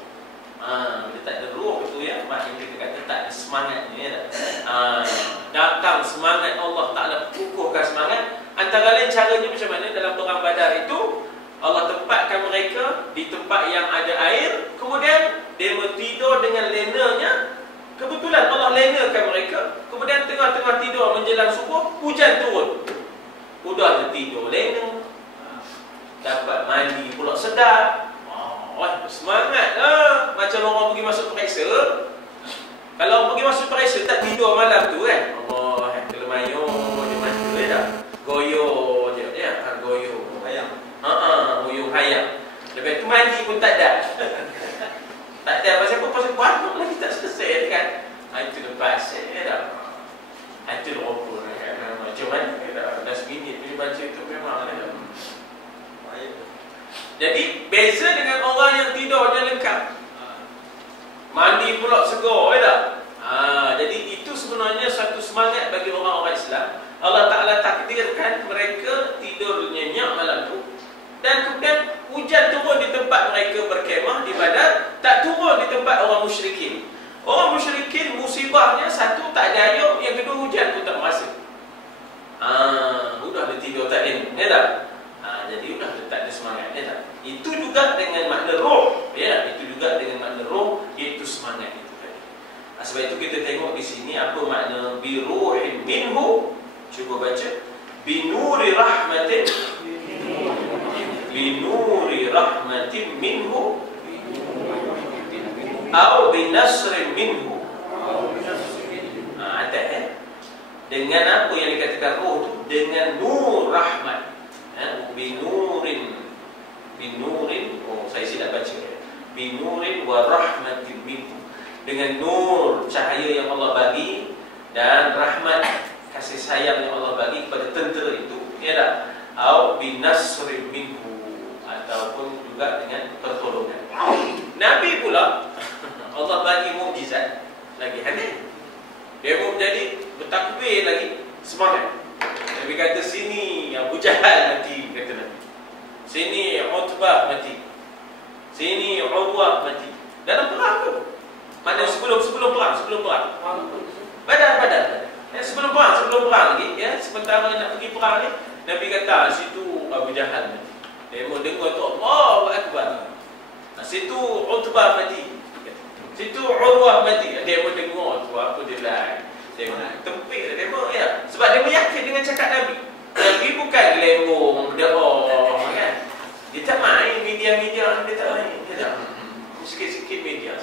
Bila tak ada roh itu ya, maknanya kita kata tak ada semangatnya, ya tak? Datang semangat Allah Taala kukuhkan semangat. Antara lain caranya macam mana dalam perang Badar itu, Allah tempatkan mereka di tempat yang ada air, kemudian dia tidur dengan lenanya. Kebetulan Allah lenakan mereka. Kemudian tengah-tengah tidur menjelang subuh, hujan turun. Udah tidur lena, dapat mandi pula sedap. Semangat lah. Macam orang pergi masuk periksa. Kalau orang pergi masuk periksa tak tidur malam tu kan, Allah, kalau mayo je mata dah. Goyo je ya, goyo hayam. Goyo hayam. Lepas tu mandi pun tak ada. Tak ada pasal apa? Pasal bangun lagi tak selesai kan? Itu lepas ya dah. Itu rokok kan. Macam mana dah 10 minit dia baca itu memang ada. Jadi beza dengan orang yang tidurnya lengkap. Mandi pula segar ya tak? Jadi itu sebenarnya satu semangat bagi orang-orang Islam. Allah Ta'ala takdirkan mereka tidur nyenyak malam tu. Dan kemudian hujan turun di tempat mereka berkemah di Badar, tak turun di tempat orang musyrikin. Orang musyrikin musibahnya satu tak ada air, yang kedua hujan pun tak masuk. Udah dia tidur tak ada, ya tak? Jadi udah tak ada semangat, ya tak? Itu juga dengan makna roh, ya. Itu juga dengan makna roh, iaitu semangat itu tadi. Sebab itu kita tengok di sini apa makna biruhin minhu. Cuba baca. Binuri rahmatin. Binuri rahmatin minhu atau binasrin minhu. Ada dengan apa yang dikatakan roh itu? Dengan nur rahmat. Binurin. Saya silap baca. Binurin wa rahmatin minhu. Dengan nur cahaya yang Allah bagi dan rahmat kasih sayang yang Allah bagi kepada tentera itu, ya tak? Au binasrin minhu, ataupun juga dengan pertolongan. Nabi pula Allah bagi mukjizat lagi aneh. Dia pun jadi bertakbir lagi, semangat. Nabi kata sini Abu Jahal mati, kata Nabi. Sini Utbah mati. Sini Urwah mati. Dalam perang tu. Mana sebelum perang. Badar. Sebelum perang lagi, ya, sementara nak pergi perang ni, Nabi kata situ Abu Jahal mati. Dia mau dengar tu Allahu Akbar. Situ Utbah mati. Situ Urwah mati. Dia mau dengar tu apa dia lain. Dia tempik dia mau, ya. Sebab dia yakin dengan cakap Nabi. Nabi bukan gelembung doa kan. Dia tak main media-media, dia tak main. Dia tak. Sikit-sikit media,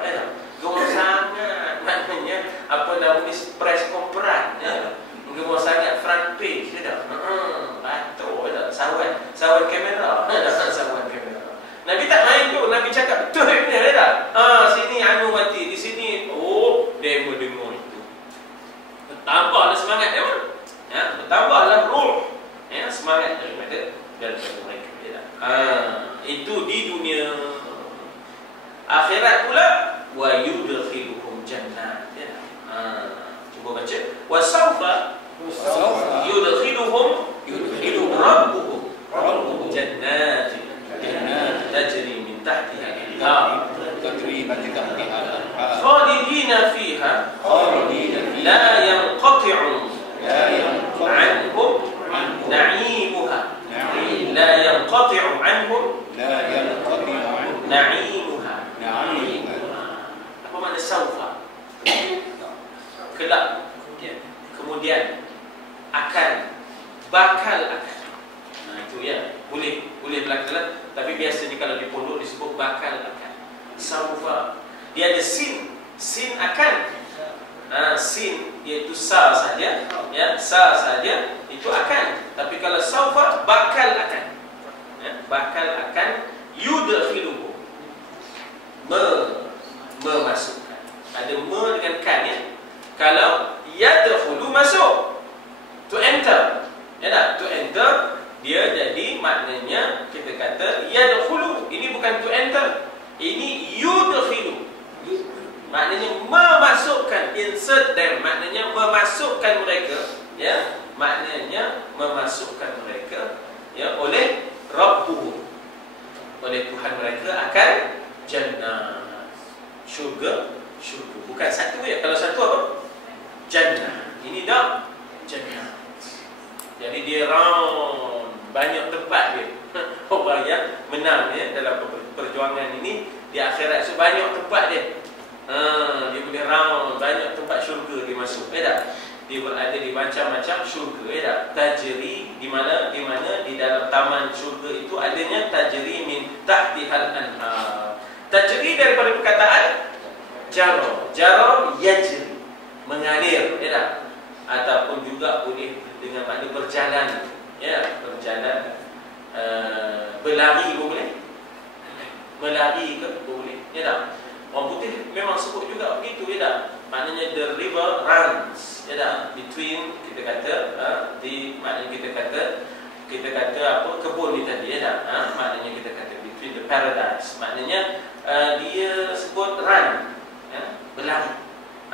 ya. Gemar sangat, maknanya apa namanya press conference, ya. Gemar sangat front page, ya. Batuk, ya. Sawan kamera, sawan kamera. Nabi tak main tu, Nabi cakap betul ni, ya. Sini anu mati, di sini, demo itu. Bertambahlah semangat dia, ya. Bertambahlah ruh, ya, semangat daripada mereka, ya. Itu di dunia. Akhirat pula wa yudkhiluhum jannat, ya. Cuba baca wa sawfa yudkhiluhum rabbuhum jannat tajri min tahtiha al-anhar khalidina fiha la yanqati'u anhum na'imuha la yanqati'u anhum na'imuha. Apa makna saufa? Kelak, kemudian akan, bakal akan. Itu ya, boleh belakang, tapi biasanya kalau di pondok disebut bakal akan. Saufa, dia ada sin akan. Sin iaitu sa saja, ya, sa saja itu akan. Tapi kalau saufa bakal akan, ya, bakal akan yudkhiluhum, memasukkan. Ada dengan kan, ya. Kalau yadkhulu masuk, to enter, ya tak? To enter dia jadi maknanya kita kata yadkhulu. Ini bukan to enter, ini yudkhilu. Maknanya memasukkan, insert them, maknanya memasukkan mereka, ya. Maknanya memasukkan mereka, ya, oleh Rabbuhum, oleh Tuhan mereka akan jannah, syurga. Bukan satu, ya. Kalau satu apa? Jannah. Ini dah jannah. Jadi dia round, banyak tempat dia. Orang yang menang, ya, dalam perjuangan ini di akhirat, sebanyak tempat dia. Dia boleh round, banyak tempat syurga dia masuk, ya tak? Dia berada di macam-macam syurga, ya tak? Tajri, di mana di dalam taman syurga itu adanya tajri min tahtihal anhar. Tajri daripada perkataan jara yajri, mengalir, ya tak? Ataupun juga boleh dengan makna berjalan, ya, berjalan, berlari pun boleh, melari ke boleh, ya tak? Orang putih memang sebut juga begitu, ya tak? Maknanya the river runs, ya tak? Between, kita kata, maknanya kita kata apa, kebun ni tadi, ya tak? Maknanya kita kata between the paradise, maknanya dia sebut run, ya, berlari.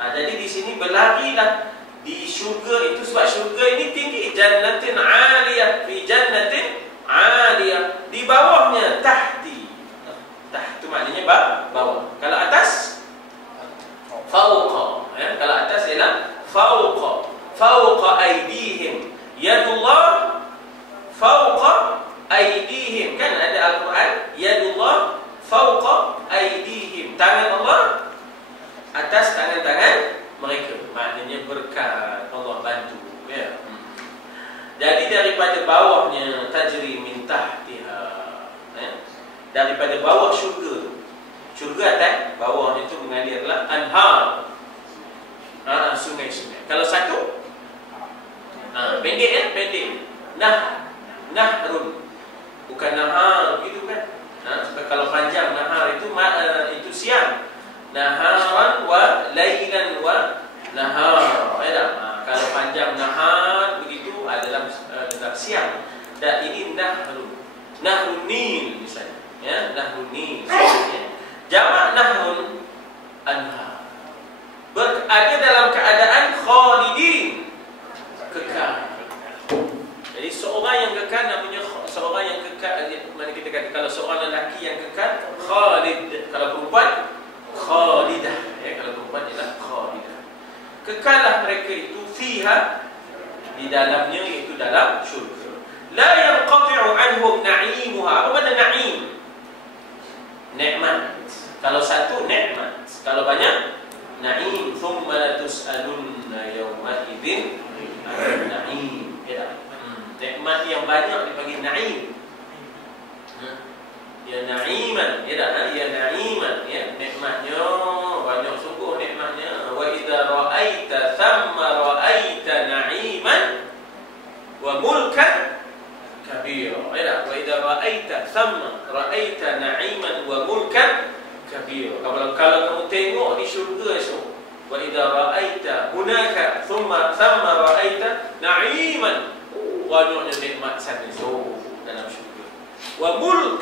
Jadi di sini berlarilah di syurga itu, sebab syurga ini tinggi. Jannatin 'aliyah, fi jannatin 'aliyah, di bawahnya tahti. Tahtu maknanya bawah. Kalau atas fauqa, ya. Kalau atas ialah fauqa aydihim, yadullah fauqa aydihim. Kan ada Al-Quran, yadullah fauqa aydihim, tangan Allah atas tangan-tangan mereka. Maknanya berkat Allah bantu, ya. Jadi daripada bawahnya tajri min tahtiha, ya. Daripada bawah syurga atas bawahnya itu mengalirlah anhar, sungai-sungai. Kalau satu pendek, ya, pendek. Nahrun, bukan nahar gitu kan. Sebab kalau panjang nahar itu siang. Naharan wa lailan wa nahar, ya tak? Kalau panjang nahar begitu adalah siang. Dan ini nahrun nil misalnya, ya, nahrun nil. Jamak nahrun anhar, berada dalam keadaan khalidin, kekal. Jadi seorang yang kekal namanya seorang yang kekal, kita kata kalau seorang lelaki yang kekal khalid, kalau perempuan khalidah, ya, kalau perempuan ialah khalidah. Kekallah mereka itu fiha, di dalamnya, iaitu dalam syurga. La yanqati'u anhum na'imuha. Apa makna na'im? Nikmat. Kalau satu nikmat, kalau banyak na'im. Thumma tus'alunna yawma idzin 'anil na'im. Ya. Nikmat yang banyak dipanggil na'im. Ya na'iman, ya na'iman, ya nikmatnya banyak sungguh nikmatnya. Wa idza ra'aita thamma ra'aita na'iman wa mulkan kabira. Ya, wa idza ra'aita thamma ra'aita na'iman wa mulkan kabira. Kalau kamu tengok di syurga esok, wa idza ra'aita hunaka thumma ra'aita na'iman, banyaknya nikmat sana esok dalam syurga. Wa mulk,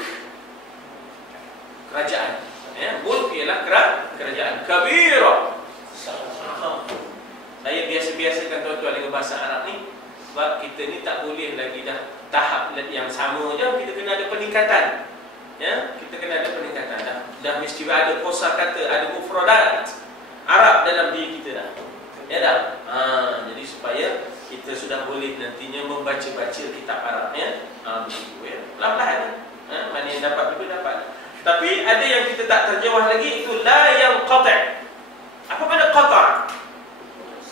kerajaan, ya, mulk ialah kerajaan kabira. Saya biasa-biasakan tuan-tuan dengan bahasa Arab ni, sebab kita ni tak boleh lagi dah tahap yang sama je, kita kena ada peningkatan. Ya, kita kena ada peningkatan. Dah mesti ada kosakata, ada mufradat Arab dalam diri kita dah. Ya dah. Jadi supaya kita sudah boleh nantinya membaca-baca kitab Arab, ya. Begitu, ya. Pelan-pelan. Mana yang dapat itu dapat. Tapi ada yang kita tak terjemah lagi, itu la yanqati'. Apa makna qata'?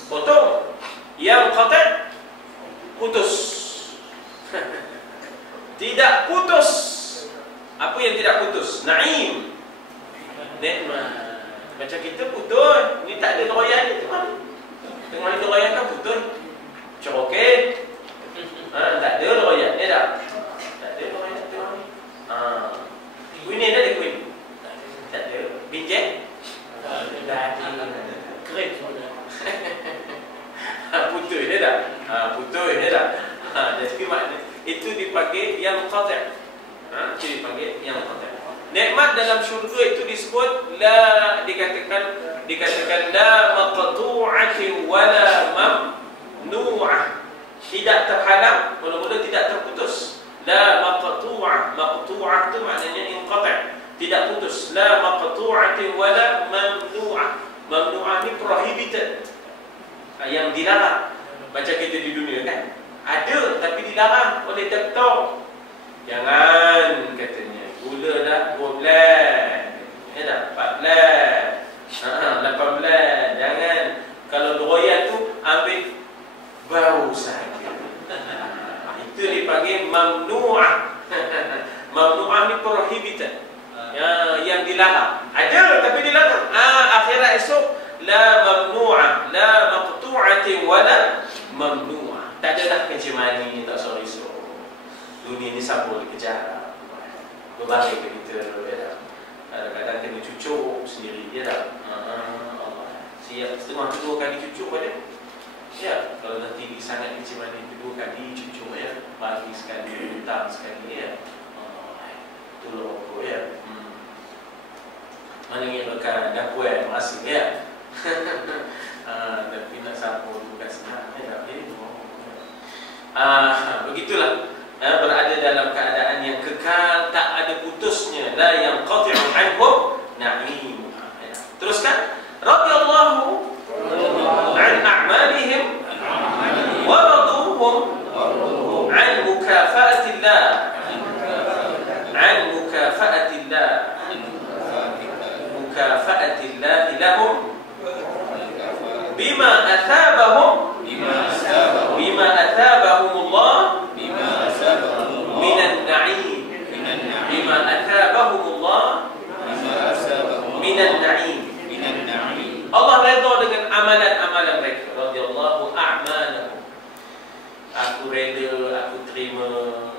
Potong. Yang qata' putus. Tidak putus. Apa yang tidak putus? Na'im. Nikmat. Macam kita putus, ni tak ada doyan tu kan. Tengok ni doyan kan putus. Ceroket. Tak ada doyan, ya tak? Tak ada doyan tu. Kuih ni ada kuih? Tak ada. Binjek? Tak ada. Kerip. Putus dia tak? Putus dia tak? Jadi makna itu dipanggil yang qati'. Itu dipanggil yang qati'. Nikmat dalam syurga itu disebut la, dikatakan la maqtu'ati wala mamnu'ah. Tidak terhalang, mula-mula tidak terputus. La maqtu'ah. Maqtu'ah itu maknanya inqati', tidak putus. La maqtu'ati wala mamnu'ah. Mamnu'ah ni prohibited, yang dilarang. Macam kita di dunia kan, ada tapi dilarang oleh doktor. Jangan, katanya, gula dah 12, ya dah 14, 18. Jangan. Kalau doyan tu ambil bau saja. Itu dipanggil mamnu'ah. Mamnu'ah ni prohibited, yang dilarang. Ada tapi dilarang. Akhirat esok la mamnu'ah, la maqtu'ati wala mamnu'ah. Tak ada dah kerja mani, tak risau. Dunia ni siapa boleh kejar? Berbalik ke kita, ya tak? Kadang-kadang kena cucuk sendiri, ya tak? Siap setengah kedua kali cucuk pada. Ya, kalau dah tinggi sangat kerja mani, kedua kali cucuk, ya. Pagi sekali, petang sekali, ya. Itu loko, ya. Mana yang lekat dah puan, masih, ya. Tapi nak sapu bukan senang, ya. Begitulah, berada dalam keadaan yang kekal, tak ada putusnya. La yanqati'u anhum na'im. Teruskan. Radiyallahu an a'malihim wa raduhum an mukafa'atillah, an mukafa'atillah, mukafa'atillah lahum bima athabahum, bima athabahumullah minan na'im, bima athabahumullah minan na'im. Allah redha dengan amalan-amalan mereka. Radhiyallahu a'malahum. Aku reda, aku terima,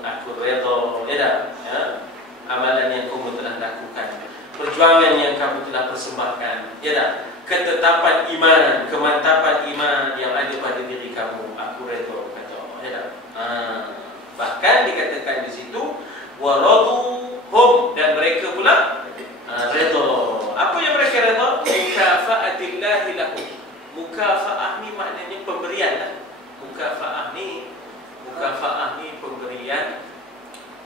aku redha, ya tak? Ya? Amalan yang kamu telah lakukan, perjuangan yang kamu telah persembahkan, ya tak? Ketetapan iman, kemantapan iman yang ada pada diri kamu, aku redha, kata Allah, ya tak? Bahkan dikatakan di situ waraduhum, dan mereka pula redha. Apa yang mereka redha? Mukafa'atillahi lahum. Mukafa'ah ni maknanya pemberian lah. Mukafa'ah ni pemberian.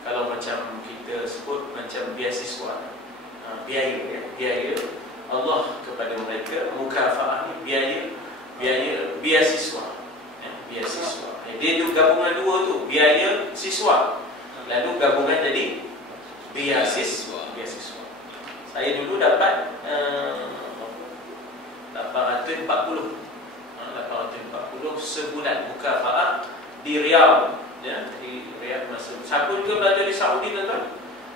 Kalau macam kita macam beasiswa, biaya, ya, biaya Allah kepada mereka. Mukafa'ah ni biaya beasiswa, ya, beasiswa. Dia tu gabungan dua tu, biaya siswa, lalu gabungan jadi beasiswa. Saya dulu dapat 840 sebulan mukafa'ah di Riyadh, ya, di Riyadh masa. Siapa juga belajar di Saudi tuan-tuan?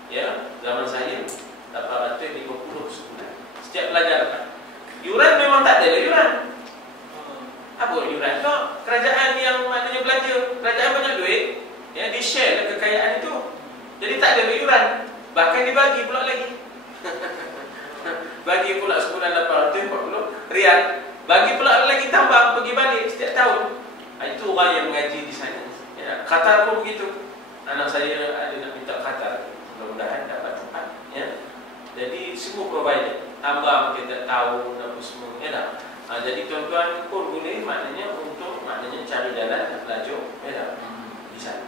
Ya, zaman saya 850 sebulan. Setiap pelajar. Yuran memang tak ada yuran. Apa yuran? No, kerajaan yang maknanya belanja, kerajaan banyak duit, ya, di share kekayaan itu. Jadi tak ada yuran. Bahkan dibagi pula lagi. Bagi pula sebulan 840 riyal. Bagi pula lagi tambah pergi balik setiap tahun. Itu orang yang mengaji di sana. Ya, Qatar pun begitu. Anak saya ada nak minta Qatar. Mudah-mudahan dapat tempat. Ya. Jadi semua provider. Tambah kita tahu apa semua. Ya tak? Jadi tuan-tuan pun boleh maknanya untuk maknanya cari jalan nak belajar. Ya tak? Di sana.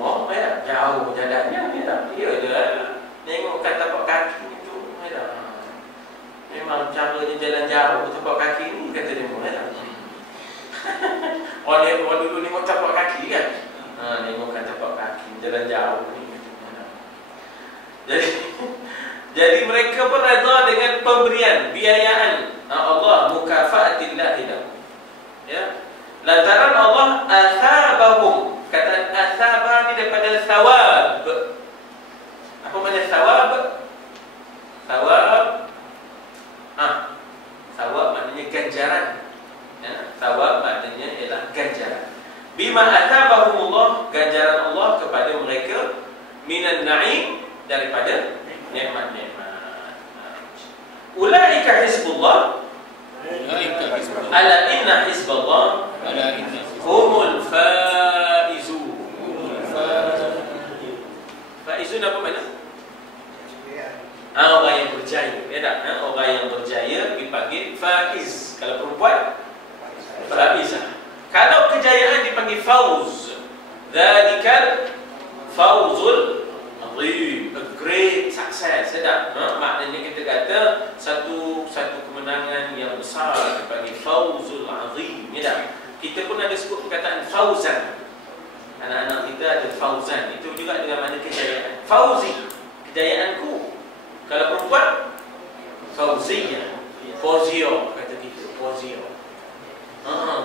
Mau ya jauh jalannya. Ya tak? Ya dah. Tengok kata tapak kaki itu. Ya tak? Memang caranya jalan jauh tapak kaki ni kata dia mula tak? Orang dulu ni mau tapak kaki kan? Tengok kata tapak kaki jalan jauh ni. Jadi mereka pun redha dengan pemberian biayaan Allah, mukafa'atillah lahu. Ya. Lantaran Allah athabahum. Kata athaba ni daripada thawab. Apa makna thawab? Thawab thawab maknanya ganjaran. Ya, thawab maknanya ialah ganjaran. Bima athabahumullah, ganjaran Allah kepada mereka, minan na'im, daripada nikmat-nikmat. Ulaika hizbullah, ala inna hizballah humul faizun. Faizun apa makna? Orang yang berjaya, ya tak? Orang yang berjaya dipanggil faiz. Kalau perempuan, faizah. Kalau kejayaan dipanggil fauz. Dzalikal fauzul azim, a great success. Sedap. Maknanya kita kata satu kemenangan yang besar dipanggil fauzul azim. Ya tak? Kita pun ada sebut perkataan fauzan. Anak-anak kita ada fauzan. Itu juga dengan makna kejayaan. Fauzi, kejayaanku. Kalau perempuan, Fauziyah, Fauzio kata kita, Fauzio.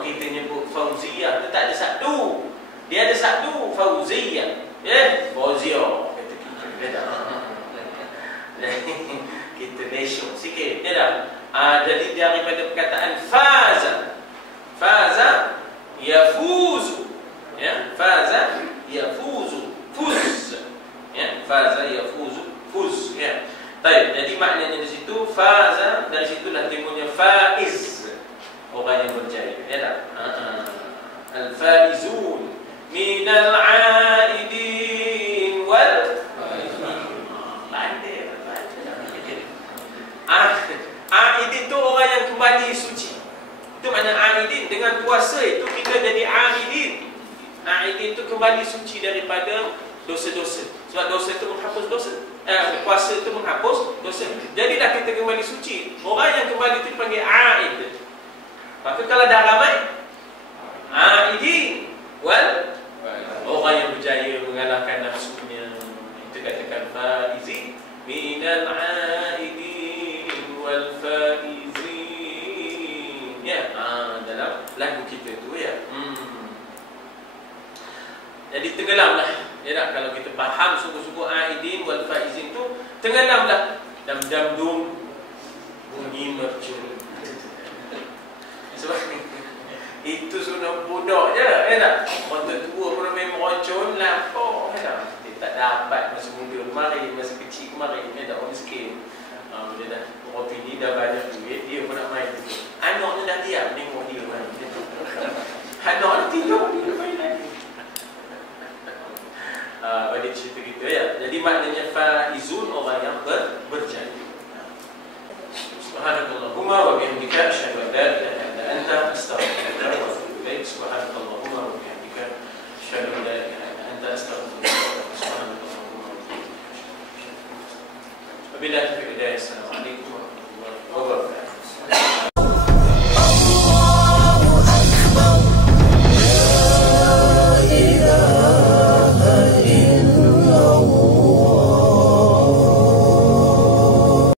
Kita nyebut Fauziyah, dia tak ada satu. Dia ada satu, Fauziyah. Ya, Fauzio kata kita. Kita nation sikit, ya tak? Jadi daripada perkataan faza. Faza yafuzu. Ya, faza yafuzu. Fuz. Ya, faza yafuzu. Fuz, ya. Baik, jadi maknanya di situ faza, dari situlah timbulnya faiz, orang yang berjaya, ya tak? Al-faizun minal aidin wal aidin tu orang yang kembali suci. Itu makna aidin. Dengan puasa itu kita jadi aidin. Aidin tu kembali suci daripada dosa-dosa. Sebab dosa itu menghapus dosa. Puasa itu menghapus dosa. Jadilah kita kembali suci. Orang yang kembali itu dipanggil aid. Maka kalau dah ramai aidin wal, orang yang berjaya mengalahkan nafsunya, itu katakan faizi minal aidin wal faizin. Ya, dalam lagu kita tu, ya. Jadi tenggelamlah. Ya tak? Kalau kita faham sungguh-sungguh aidin wal faizin tu, tenggelamlah. Dam-dam-dum, bunyi mercun. Sebab itu sunnah budak je, ya tak? Orang tua pun main mercun, lapor, ya tak? Dia tak dapat masa muda kemarin, masa kecil kemarin, ya tak? Orang miskin. Bila dah orang tinggi, dah banyak duit, dia pun nak main tu. Anak ni dah diam, tengok dia main. Anak ni tidur, dia main lagi. Bagi cerita kita, ya. Jadi maknanya faizun, orang yang berjaya. Subhanakallahumma wa bihamdika asyhadu an la ilaha illa anta astaghfiruka wa atubu ilaik. Subhanakallahumma wa bihamdika asyhadu an la ilaha illa anta astaghfiruka wa atubu ilaik. Wabillahi taufiq. Assalamualaikum warahmatullahi wabarakatuh.